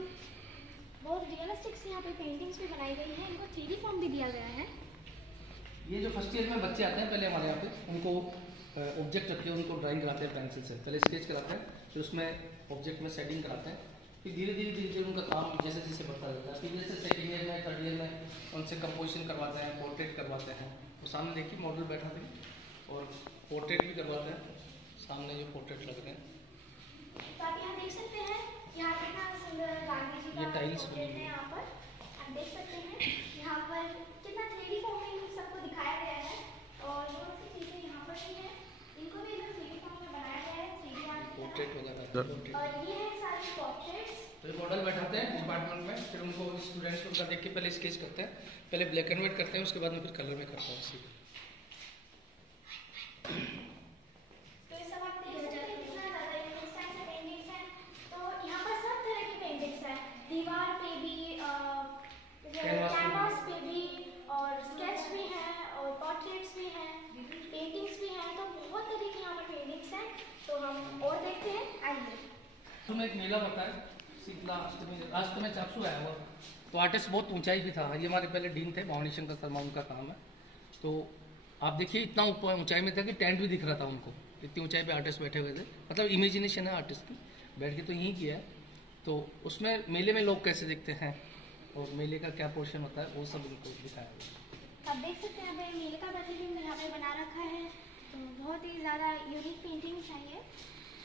बहुत रियलिस्टिक से यहाँ पे पेंटिंग्स भी बनाई गई है। इनको 3D फॉर्म भी दिया गया है। ये जो फर्स्ट ईयर में बच्चे आते हैं पहले हमारे यहाँ पे, उनको ऑब्जेक्ट रख के उनको ड्राइंग कराते हैं पेंसिल से, पहले स्केच कराते हैं, फिर उसमें ऑब्जेक्ट में शेडिंग कराते हैं, फिर धीरे धीरे उनका काम जैसे जैसे बढ़ता रहता है। फिर जैसे सेकेंड ईयर में थर्ड ईयर में उनसे कंपोजिशन करवाते हैं, पोर्ट्रेट करवाते हैं। तो सामने देखिए मॉडल बैठा थे और पोर्ट्रेट भी करवाते हैं, सामने जो पोर्ट्रेट लग रहे हैं। तो आप यहाँ देख सकते हैं यहाँ कितना सुंदर गांधी जी ये टाइल्स बनी है। यहाँ पर आप देख सकते हैं यहाँ पर कितना 3D फॉर्म में इन सबको दिखाया गया है और बहुत सी चीज़ें यहाँ पर भी हैं, इनको भी एकदम 3D फॉर्म में बनाया गया है, 3D आर्ट की पोर्ट्रेट तरह। वगैरह और ये है सारे पोर्ट्रेट्स। तो ये मॉडल बैठाते हैं डिपार्टमेंट में, फिर उनको स्टूडेंट्स को उनका देख के पहले स्केच करते हैं, पहले ब्लैक एंड व्हाइट करते हैं, उसके बाद में फिर कलर में करते हैं सीधे। तो ये सब आप देख सकते हैं कितना ज़्यादा यूनिक स्टाइल से पेंटिंग्स हैं। तो यहाँ पर सब तरह की पेंटिंग्स हैं, दीवार पे भी, कैनवास पे भी और स्केच भी हैं और पोर्ट्रेट्स भी हैं, पेंटिंग्स भी हैं। तो बहुत तरह की यहाँ पर पेंटिंग्स हैं। तो हम और देखते हैं, आइए। तो में एक मेला होता है शीतला अष्टमी, आज तो मैं चाकसू आया हुआ, तो आर्टिस्ट बहुत ऊंचाई भी था। ये हमारे पहले डीन थे भवानी शंकर शर्मा, उनका काम है। तो आप देखिए इतना ऊंचाई में था कि टेंट भी दिख रहा था उनको, इतनी ऊंचाई पे आर्टिस्ट बैठे हुए थे। मतलब इमेजिनेशन है आर्टिस्ट की, बैठ के तो यहीं किया है। तो उसमें मेले में लोग कैसे दिखते हैं और मेले का क्या पोर्शन होता है वो सब उनको दिखाया हुआ। आप देख सकते हैं यहाँ पे मेले का प्रतिबिंब यहाँ पे बना रखा है। तो बहुत ही ज़्यादा यूनिक पेंटिंग्स हैं ये।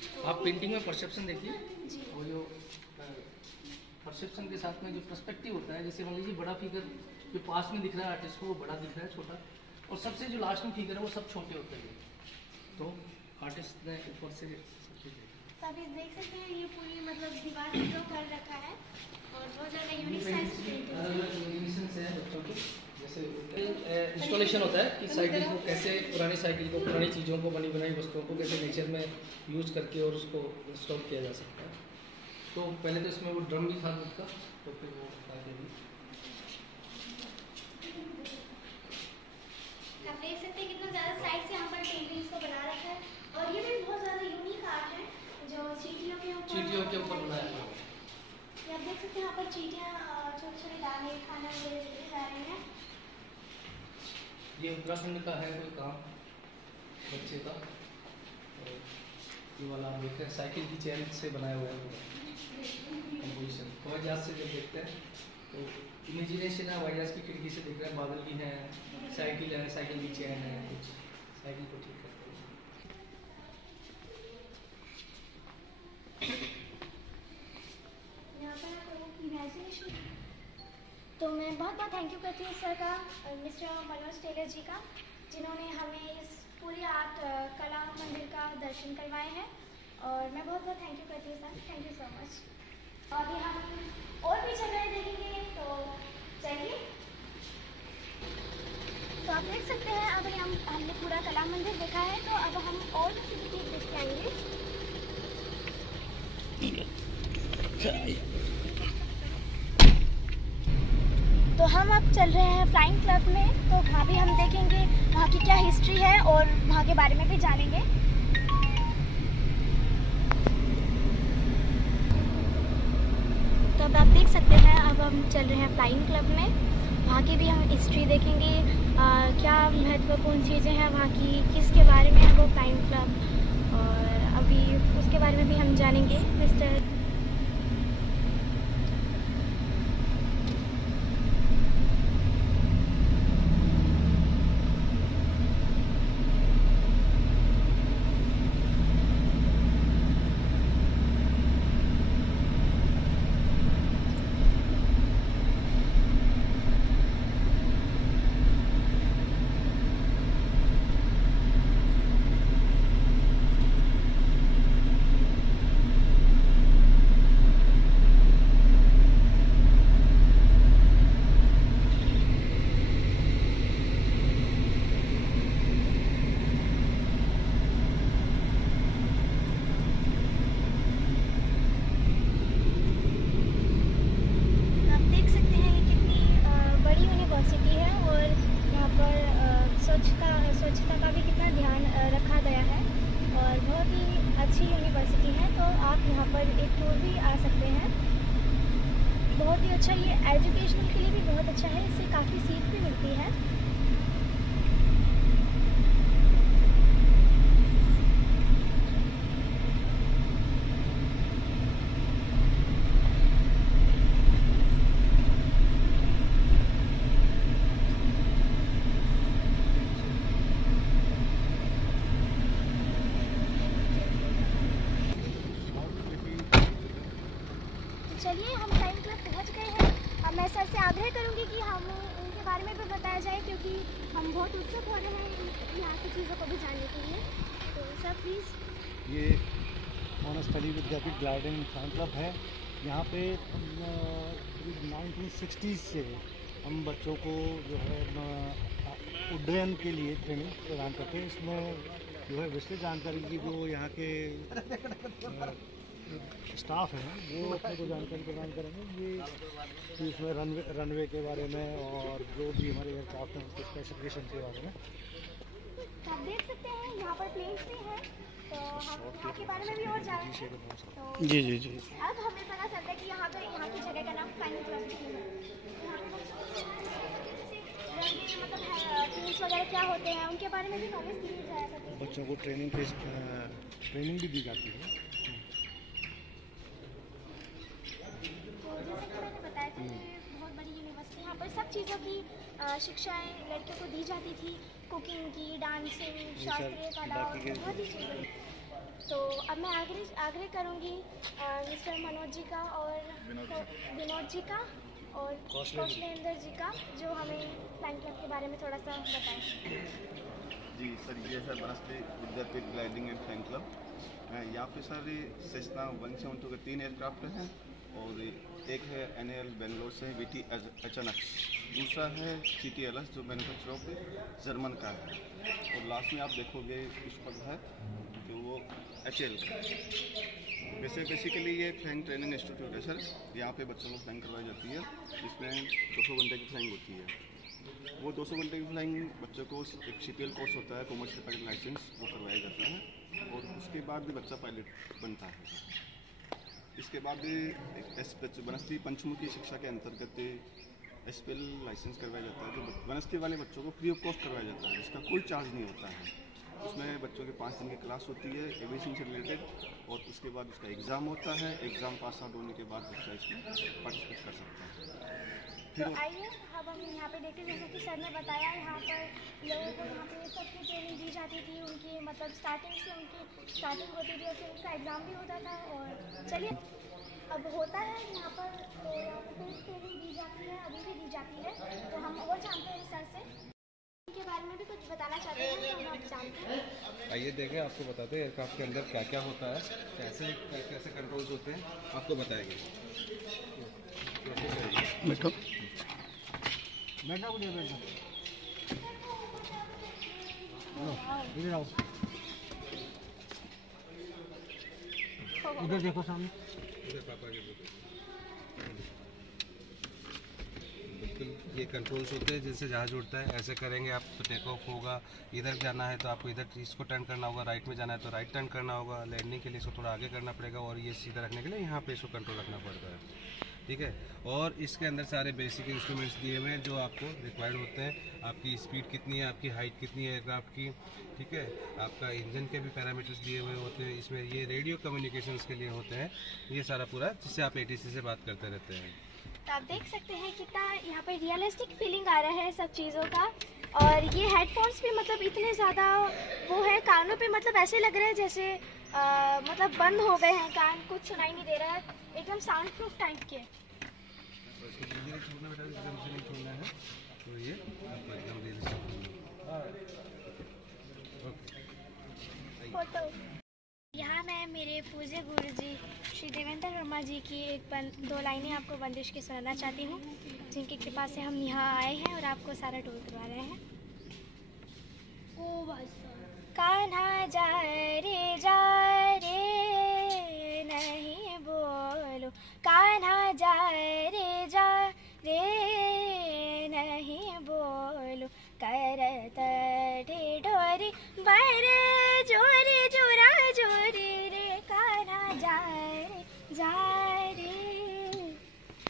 तो आप पेंटिंग में परसेप्शन देखिए, जी। वो जो परसेप्शन के साथ में जो पर्सपेक्टिव होता है, जैसे मान लीजिए बड़ा फिगर जो पास में दिख रहा है आर्टिस्ट को वो बड़ा दिख रहा है छोटा, और सबसे जो लास्ट में फिगर है वो सब छोटे होते हैं। तो आर्टिस्ट ने ऊपर से सब चीज़ देखा। तो आप देख सकते हैं ये पूरी मतलब दीवार पे ड्रॉ कर रखा है और बहुत ज़्यादा यूनिक साइज एनिमेशंस हैं बच्चों के, जैसे इंस्टॉलेशन होता है कि साइकिल को कैसे, पुरानी साइकिल को, पुरानी चीज़ों को, बनी बनाई वस्तुओं को कैसे नेचर में यूज़ करके और उसको इंस्टॉल किया जा सकता है। तो पहले तो इसमें वो ड्रम भी था दूध का, तो फिर वो आगे भी आप देख सकते हैं कितना ज़्यादा साइड से यहाँ पर पेंटिंग्स को बना रखा है और ये भी बहुत ज़्यादा यूनिक आर्ट है जो चींटियों के ऊपर बनाया है। ये आप देख सकते हैं यहाँ पर चींटियाँ छोटे छोटे दाने खाना वगैरह देखे जा रहे हैं। ये उत्तराखंड का है कोई काम बच्चे का, और ये वाला हम देखते हैं साइकिल की चैन से बनाया हुआ है कंपोजिशन। हवाई जहाज से जब देखते हैं तो इमेजिनेशन है, हवाई जहाज की खिड़की से देख रहे हैं, बादल भी हैं, साइकिल है, साइकिल की चैन है, कुछ साइकिल को ठीक करते हैं। यहाँ पर इमेजिनेशन, तो मैं बहुत बहुत थैंक यू करती हूँ सर का, मिस्टर मनोज टेलर जी का, जिन्होंने हमें इस पूरी आर्ट कला मंदिर का दर्शन करवाए हैं और मैं बहुत बहुत थैंक यू करती हूँ sir, thank you so much. अभी हम और भी जगह देखेंगे, तो चलिए। तो आप देख सकते हैं अभी हमने पूरा कला मंदिर देखा है, तो अब हम और भी चीज़ें देख के आएंगे। तो हम अब चल रहे हैं फ्लाइंग क्लब में, तो वहाँ भी हम देखेंगे वहाँ की क्या हिस्ट्री है और वहाँ के बारे में भी जानेंगे। तो अब आप देख सकते हैं अब हम चल रहे हैं फ्लाइंग क्लब में, वहाँ की भी हम हिस्ट्री देखेंगे, क्या महत्वपूर्ण चीज़ें हैं वहाँ की, किसके बारे में है वो फ्लाइंग क्लब, और अभी उसके बारे में भी हम जानेंगे। मिस्टर स्वच्छता का भी कितना ध्यान रखा गया है और बहुत ही अच्छी यूनिवर्सिटी है, तो आप यहाँ पर एक टूर भी आ सकते हैं। बहुत ही अच्छा, ये एजुकेशनल के लिए भी बहुत अच्छा है, इससे काफ़ी सीख भी मिलती है। चलिए हम फ्लाइंग क्लब पहुंच गए हैं। अब मैं सर से आग्रह करूंगी कि हम उनके बारे में भी बताया जाए, क्योंकि हम बहुत उत्सुक हो रहे हैं यहाँ की चीज़ों को भी जानने के लिए। तो सर प्लीज़। ये वनस्थली विद्यापीठ ग्लाइडिंग फ्लाइंग क्लब है। यहाँ पे 1960s से हम बच्चों को जो है उड्डयन के लिए ट्रेनिंग प्रदान करते हैं। इसमें जो है विस्तृत जानकारी की जो यहाँ के स्टाफ हैं वो अपने को जानकारी प्रदान करेंगे। ये इसमें रनवे के बारे में और जो भी हमारे एयरक्राफ्ट हैं उसके स्पेसिफिकेशन के बारे में। आप देख सकते हैं यहाँ पर प्लेन्स भी हैं, तो हम यहाँ के बारे में भी और जानेंगे। तो जी अब हमें पता चलता है कि यहाँ की जगह का नाम फ्लाइंग क्लब है। मतलब प्लेन्स वगैरह क्या होते हैं उनके बारे में भी नॉलेज दी जाया करती है। बच्चों को ट्रेनिंग भी दी जाती है। बहुत बड़ी यूनिवर्सिटी, यहाँ पर सब चीज़ों की शिक्षाएं लड़कियों को दी जाती थी, कुकिंग की, डांसिंग, शास्त्रीय कला, बहुत ही चीज़ें। तो अब मैं आग्रह करूँगी मिस्टर मनोज जी का और विनोद जी का और कौशलेंद्र जी का, जो हमें फ्लाइंग क्लब के बारे में थोड़ा सा बताएं। जी सर, ये है वनस्थली विद्यापीठ ग्लाइडिंग एंड फ्लाइंग क्लब। यहाँ पे सारे सेस्ना 172 के 3 एयरक्राफ्ट हैं और एक है NAL बेंगलोर से VT HNX, दूसरा है CTLS जो मैन्युफैक्चर ऑफ जर्मन का है और लास्ट में आप देखोगे इस पर है जो वो HL का। वैसे बेसिकली ये फ्लाइंग ट्रेनिंग इंस्टीट्यूट है सर, यहाँ पे बच्चों को फ्लाइंग करवाई जाती है, इसमें 200 घंटे की फ्लाइंग होती है। वो 200 घंटे की फ्लाइंग बच्चों को एक CPL कोर्स होता है, कॉमर्शियल पायलट लाइसेंस, वो करवाया जाता है और उसके बाद भी बच्चा पायलट बनता है सर। इसके बाद वनस्थली पंचमुखी शिक्षा के अंतर्गत SPL लाइसेंस करवाया जाता है, जो वनस्थली वाले बच्चों को फ्री ऑफ कॉस्ट करवाया जाता है, जिसका कोई चार्ज नहीं होता है। उसमें बच्चों के 5 दिन की क्लास होती है एविएशन से रिलेटेड और उसके बाद उसका एग्ज़ाम होता है। एग्ज़ाम पास आउट होने के बाद बच्चा इसमें पार्टिसिपेट कर सकता है। तो आइए अब हम यहाँ पे देखते हैं, जैसे कि सर ने बताया यहाँ पर लोगों को यहाँ पे सबकी ट्रेनिंग दी जाती थी, उनकी मतलब स्टार्टिंग से उनकी स्टार्टिंग होती थी और फिर उनका एग्ज़ाम भी होता था। और चलिए अब होता है यहाँ पर, तो यहाँ पर ट्रेनिंग दी जाती है, अभी भी दी जाती है। तो हम और जानते हैं सर से के बारे में भी कुछ बताना चाहते हैं, तो हम आप जानते हैं। आइए देखें, आपको बताते हैं एयरक्राफ्ट के अंदर क्या क्या होता है, कैसे कैसे कंट्रोल्स होते हैं, आपको बताएंगे। बैठो बैठो बैठो इधर आओ, उधर देखो सामने, पापा के बिल्कुल ये कंट्रोल्स होते हैं, जिनसे जहाज उड़ता है ऐसे करेंगे आप तो टेक ऑफ होगा, इधर जाना है तो आपको इधर इसको टर्न करना होगा, राइट में जाना है तो राइट टर्न करना होगा, लैंडिंग के लिए इसको थोड़ा आगे करना पड़ेगा और ये सीधा रखने के लिए यहाँ पे इसको कंट्रोल रखना पड़ता है, ठीक है। और इसके अंदर सारे बेसिक इंस्ट्रूमेंट्स दिए हुए हैं जो आपको रिक्वायर्ड होते हैं। आपकी स्पीड कितनी है, आपकी हाइट कितनी है एयरक्राफ्ट की, ठीक है। आपका इंजन के भी पैरामीटर्स दिए हुए होते हैं, इसमें ये रेडियो कम्युनिकेशंस के लिए होते हैं, ये सारा पूरा, जिससे आप ATC से बात करते रहते हैं। तो आप देख सकते हैं कितना यहाँ पर रियलिस्टिक फीलिंग आ रहा है सब चीज़ों का। और ये हेडफोन्स भी मतलब इतने ज़्यादा वो है कानों पे, मतलब ऐसे लग रहा है जैसे मतलब बंद हो गए हैं कान, कुछ सुनाई नहीं दे रहा है, एकदम साउंड प्रूफ टाइप के। छोड़ना बेटा, एकदम से नहीं छोड़ना है, तो ये आपको एकदम धीरे से फोटो। यहाँ मैं मेरे पूज्य गुरुजी श्री देवेंद्र वर्मा जी की दो लाइनें आपको बंदिश की सुनाना चाहती हूँ, जिनकी कृपा से हम यहाँ आए हैं और आपको सारा टूर करवा रहे हैं। कान्हा जा रे नहीं बोलो, कान्हा जा रे नहीं बोलो, करत ढिढोरी बर जोरी जोरा जोरी रे, कान्हा जा रे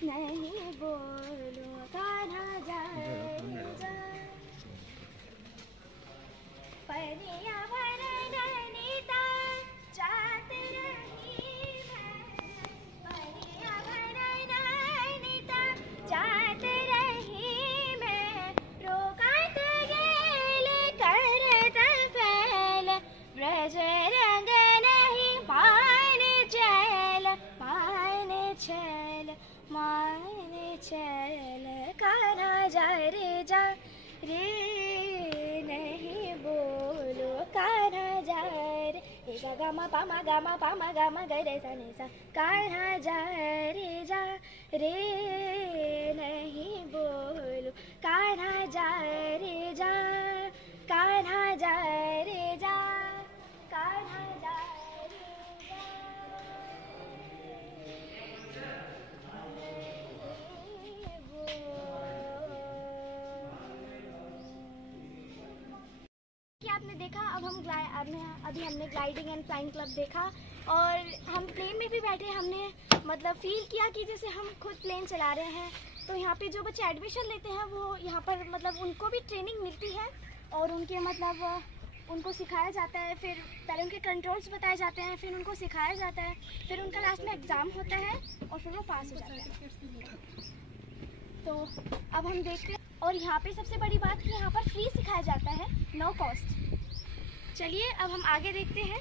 नहीं बोलो, कान्हा जा परिया वरनीता जात रही मैं, परिया वरनीता जात रही मैं, रोकात गेल करत फैल, ब्रज रंग नहीं मान चल कान्हा जा रे नहीं बोलो, कान्हा जा रे गा मा पा मा ग रे सा नि सा, कान्हा जा रे नहीं बोलो, कान्हा जा रे कान्हा जा रे कान्हा जा आपने देखा। अब हम अभी हमने ग्लाइडिंग एंड फ्लाइंग क्लब देखा और हम प्लेन में भी बैठे, हमने मतलब फील किया कि जैसे हम खुद प्लेन चला रहे हैं। तो यहाँ पे जो बच्चे एडमिशन लेते हैं वो यहाँ पर मतलब उनको भी ट्रेनिंग मिलती है और उनके मतलब उनको सिखाया जाता है, फिर पहले उनके कंट्रोल्स बताए जाते हैं, फिर उनको सिखाया जाता है, फिर उनका लास्ट में एग्ज़ाम होता है और फिर वो पास हो जाता है। तो अब हम देखते हैं और यहाँ पे सबसे बड़ी बात कि यहाँ पर फ्री सिखाया जाता है, नो कॉस्ट। चलिए अब हम आगे देखते हैं।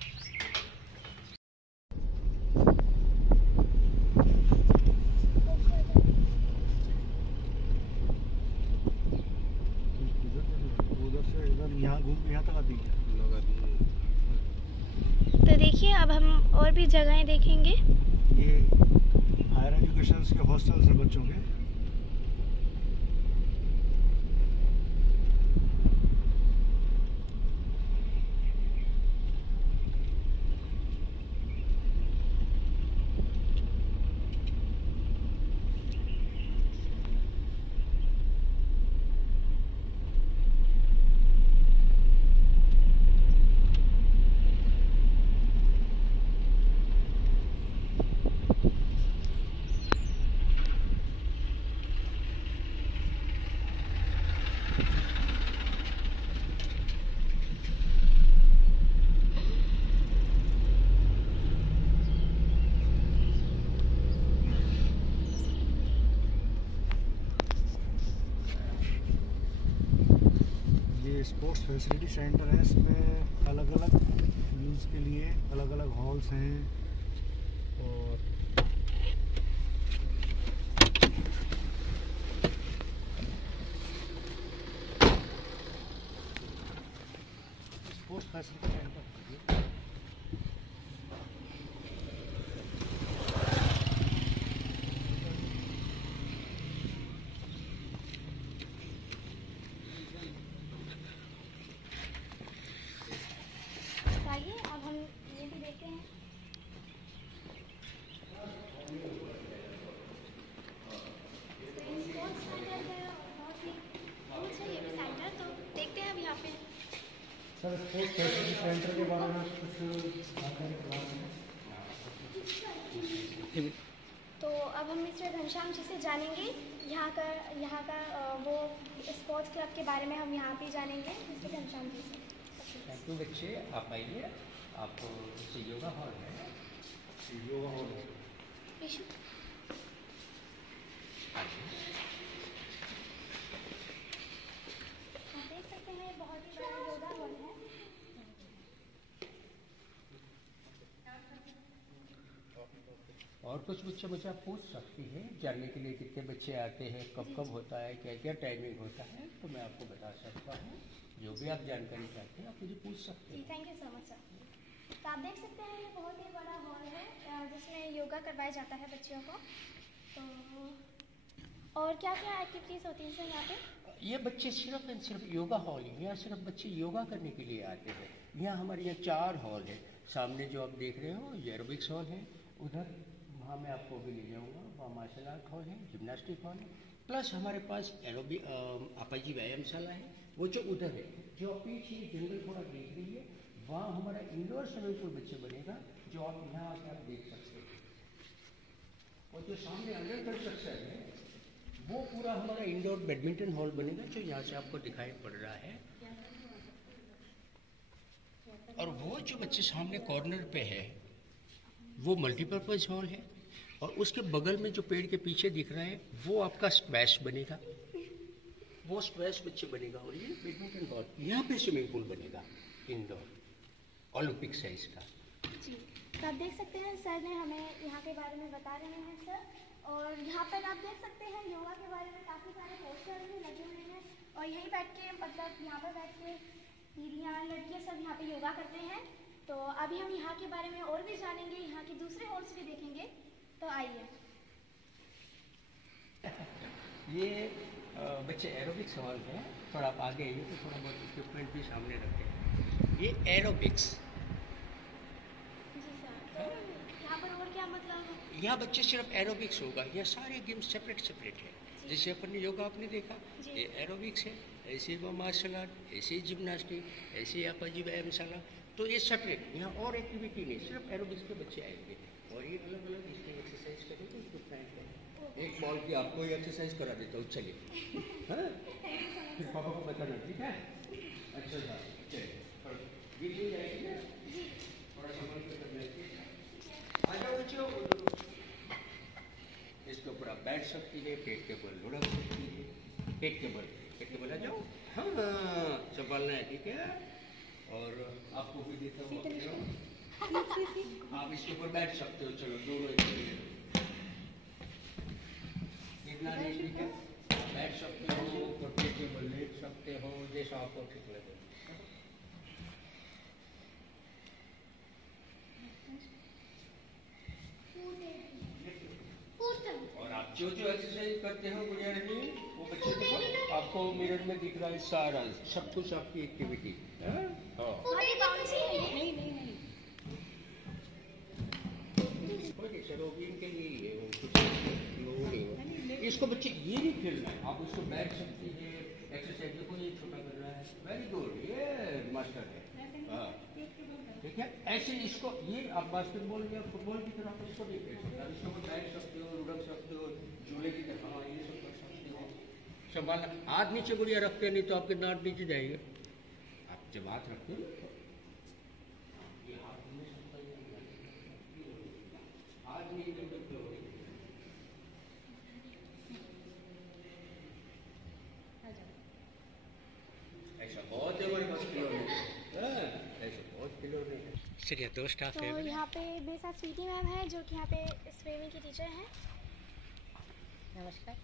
उधर से इधर यहाँ घूम के यहाँ तक आती है। तो देखिए अब हम और भी जगहें देखेंगे। ये हायर एजुकेशन के हॉस्टल्स हैं बच्चों के। स्पोर्ट्स फैसिलिटी सेंटर है, इसमें अलग अलग यूज़ के लिए अलग अलग हॉल्स हैं और sports facility centre sir. Sports facility centre के बारे में कुछ जानकारी प्रदान करें। तो अब हम मिस्टर घनश्याम जी से जानेंगे यहाँ का वो स्पोर्ट्स क्लब के बारे में हम यहाँ पे जानेंगे मिस्टर घनश्याम जी से। थैंक यू बच्चे, आप आइए। आपको योगा हॉल है, योगा हॉल है। देख सकते हैं बहुत ही बड़ा योगा हॉल है। और कुछ बच्चे मुझे आप पूछ सकती हैं जानने के लिए कितने बच्चे आते हैं, कब कब होता है, क्या क्या टाइमिंग होता है, तो मैं आपको बता सकता हूँ। जो भी आप जानकारी चाहते हैं आप मुझे पूछ सकते हैं। Thank you so much sir. तो आप देख सकते हैं ये बहुत ही बड़ा हॉल है जिसमें योगा करवाया जाता है बच्चियों को। तो और क्या क्या एक्टिविटीज़ होती हैं सर यहाँ पे? ये बच्चे सिर्फ एंड सिर्फ योगा हॉल है, यहाँ सिर्फ बच्चे योगा करने के लिए आते हैं। यहाँ हमारे यहाँ 4 हॉल है। सामने जो आप देख रहे हो ये एरोबिक्स हॉल है, उधर वहाँ मैं आपको भी ले जाऊँगा, वहाँ मार्शल आर्ट हॉल है, जिम्नास्टिक हॉल है, प्लस हमारे पास अपाजी व्यायामशाला है, वो जो उधर है। जो आप पीछे जंगल थोड़ा देख रही है, वहाँ हमारा इंडोर स्विमिंग पूल बच्चे बनेगा, जो आप यहाँ आके आप देख सकते हैं। और जो सामने अंडर कंस्ट्रक्शन है वो पूरा हमारा इंडोर बैडमिंटन हॉल बनेगा, जो यहाँ से आपको दिखाई पड़ रहा है। और वो जो बच्चे सामने कॉर्नर पे है वो मल्टीपर्पज़ हॉल है, और उसके बगल में जो पेड़ के पीछे दिख रहा है वो आपका स्क्वैश बनेगा, वो स्क्वैश बच्चे बनेगा। और ये बैडमिंटन हॉल, यहाँ पे स्विमिंग पूल बनेगा इंडोर, ओलंपिक साइज का। जी, तो आप देख सकते हैं सर ने हमें यहाँ के बारे में बता रहे हैं सर। और यहाँ पर आप देख सकते हैं योगा के बारे में काफ़ी सारे पोस्टर भी लगे हुए हैं, और यहीं बैठ के मतलब यहाँ पर बैठ के दीदियाँ लड़कियाँ सब यहाँ पे योगा करते हैं। तो अभी हम यहाँ के बारे में और भी जानेंगे, यहाँ के दूसरे हॉल्स भी देखेंगे। तो आइए। ये बच्चे एरोबिक्स हॉल है, थोड़ा आप आगे आइए तो थोड़ा बहुत इक्विपमेंट भी सामने रखते हैं। ये एरोबिक्स। जी सर, तो यहाँ पर और क्या मतलब? यहाँ बच्चे सिर्फ एरोबिक्स होगा, यहाँ सारे गेम्स सेपरेट सेपरेट है। जैसे अपन योगा आपने देखा, ये एरोबिक्स है, ऐसे वो मार्शल आर्ट, ऐसे जिम्नास्टिक, ऐसे अपाजी व्यायामशाला, तो ये सेपरेट। यहाँ और एक्टिविटी नहीं, सिर्फ एरोबिक्स के बच्चे आएंगे और ये अलग अलग इसकी एक्सरसाइज करेंगे। एक बॉल की आपको ही एक्सरसाइज करा देता हूँ, चलिए। हाँ, फिर पापा को बताना, ठीक है? अच्छा था, चलिए गिर नहीं जाएगी ना, थोड़ा संभल के करना है। आ जाओ बच्चों, इसके ऊपर आप बैठ सकती है, पेट के बल लुढ़क सकती है, पेट के बल आ जाओ। हाँ, संभालना है, ठीक है? और आपको भी देता हूँ, आप इसके ऊपर बैठ सकते हो। चलो दोनों इतना नहीं, ठीक है? बैठ सकते हो, ऊपर पेट के बल लेट सकते हो, जैसा आपको ठीक लगे। जो एक्सरसाइज करते हो गुड़िया रानी, वो बच्चे देखो आपको मिरर में दिख रहा है सारा सब कुछ आपकी एक्टिविटी। सरोगिन के लिए ही है, वो कुछ लोग नहीं। इसको बच्चे ये नहीं खेलना है, आप उसको बैठ सकते हैं, एक्सरसाइज देखो ये छोटा कर रहा है, वेरी गुड, ये मास्टर है। हाँ ठीक है, ऐसे इसको ये आप बास्केटबॉल या फुटबॉल की तरह आप इसको नहीं खेल सकते, आप इसको बैठ सकते हो, लुढ़क सकते हो, झूले की तरह ये सब कर सकते हो। संभालना, हाथ नीचे गुड़िया रखते नहीं तो आपके नाक नीचे जाएगा। आप जब हाथ रखते हो ये हाथ नहीं सकता, हाथ नहीं रखते हो। ऐसा बहुत है हमारे पास खिलौने, ऐसे बहुत खिलौने। चलिए दो स्टाफ तो है यहाँ पे मेरे साथ स्वीटी मैम है जो कि यहाँ पे स्विमिंग की टीचर हैं। नमस्कार।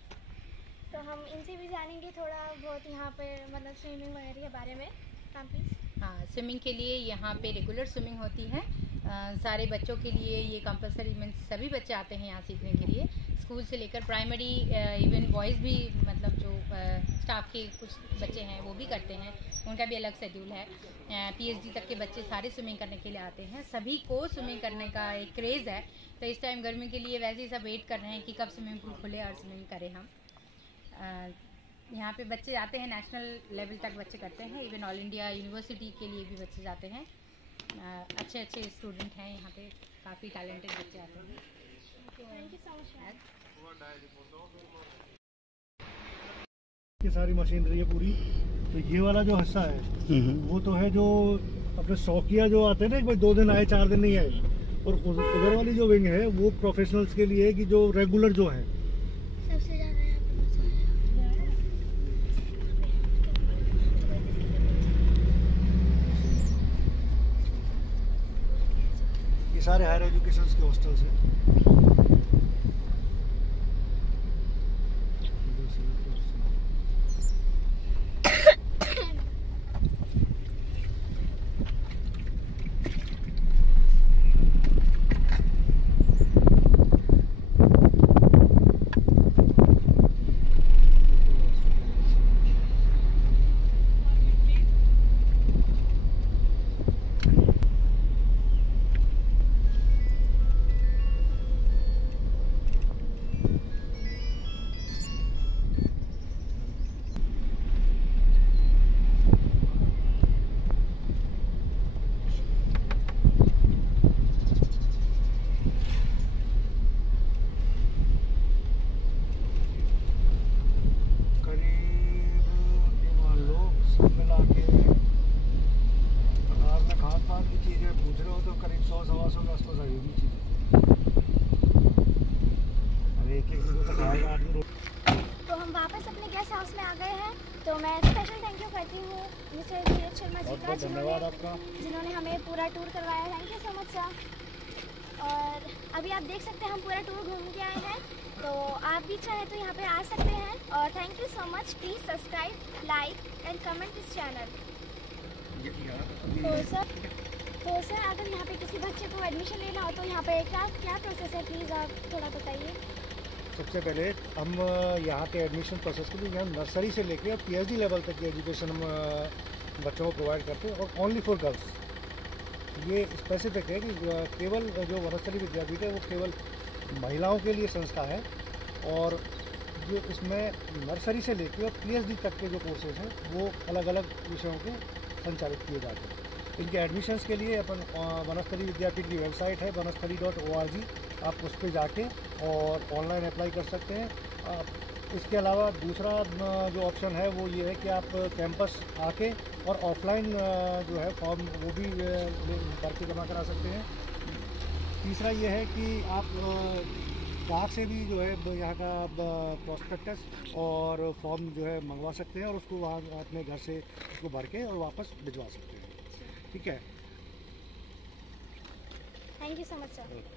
तो हम इनसे भी जानेंगे थोड़ा बहुत यहाँ पे मतलब स्विमिंग वगैरह के बारे में। Ma'am please. हाँ, स्विमिंग के लिए यहाँ पे रेगुलर स्विमिंग होती है। सारे बच्चों के लिए ये कंपलसरी, मीन्स सभी बच्चे आते हैं यहाँ सीखने के लिए। स्कूल से लेकर प्राइमरी, इवन बॉयज़ भी, मतलब जो स्टाफ के कुछ बच्चे हैं वो भी करते हैं, उनका भी अलग शेड्यूल है। PhD तक के बच्चे सारे स्विमिंग करने के लिए आते हैं। सभी को स्विमिंग करने का एक क्रेज़ है, तो इस टाइम गर्मी के लिए वैसे ही सब वेट कर रहे हैं कि कब स्विमिंग पूल खुले और स्विमिंग करें हम। यहाँ पे बच्चे आते हैं, नेशनल लेवल तक बच्चे करते हैं, इवन ऑल इंडिया यूनिवर्सिटी के लिए भी बच्चे जाते हैं। अच्छे अच्छे स्टूडेंट हैं यहाँ पे, काफ़ी टैलेंटेड बच्चे आते हैं। Thank you so much. ये सारी मशीनरी है पूरी। तो ये वाला जो हिस्सा है वो तो है जो अपने शौकिया जो आते हैं ना, एक भाई 2 दिन आए 4 दिन नहीं आए, और उधर वाली जो विंग है वो प्रोफेशनल्स के लिए है कि जो रेगुलर जो है। सबसे ज़्यादा ये सारे हायर एजुकेशन के हॉस्टल्स हैं। तो हम वापस अपने गेस्ट हाउस में आ गए हैं। तो मैं स्पेशल थैंक यू करती हूँ मिस्टर धीरज शर्मा जी का, जिन्होंने हमें पूरा टूर करवाया। Thank you so much sir. और अभी आप देख सकते हैं हम पूरा टूर घूम के आए हैं, तो आप भी चाहे तो यहाँ पे आ सकते हैं। और thank you so much. Please subscribe, like and comment this channel. तो सर अगर यहाँ पे किसी बच्चे को एडमिशन लेना हो तो यहाँ पे क्या प्रोसेस है, प्लीज़ आप थोड़ा बताइए। सबसे पहले हम यहाँ के एडमिशन प्रोसेस के लिए हम नर्सरी से लेके और PhD लेवल तक की एजुकेशन हम बच्चों को प्रोवाइड करते हैं, और ओनली फॉर गर्ल्स। ये स्पेसिफिक है कि केवल जो वनस्थली विद्यापीठ है वो केवल महिलाओं के लिए संस्था है, और जो इसमें नर्सरी से लेके और PhD तक के जो कोर्सेज हैं वो अलग अलग विषयों के संचालित किए जाते हैं। इनके एडमिशन्स के लिए अपन वनस्थली विद्यापीठ की वेबसाइट है वनस्थली.org, आप उस पर जाके और ऑनलाइन अप्लाई कर सकते हैं। इसके अलावा दूसरा जो ऑप्शन है वो ये है कि आप कैंपस आके और ऑफलाइन जो है फॉर्म वो भी भर के जमा करा सकते हैं। तीसरा ये है कि आप डाक से भी जो है यहाँ का प्रोस्पेक्टस और फॉर्म जो है मंगवा सकते हैं, और उसको वहाँ अपने घर से उसको भर के और वापस भिजवा सकते हैं। ठीक है, thank you so much sir.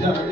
Yeah.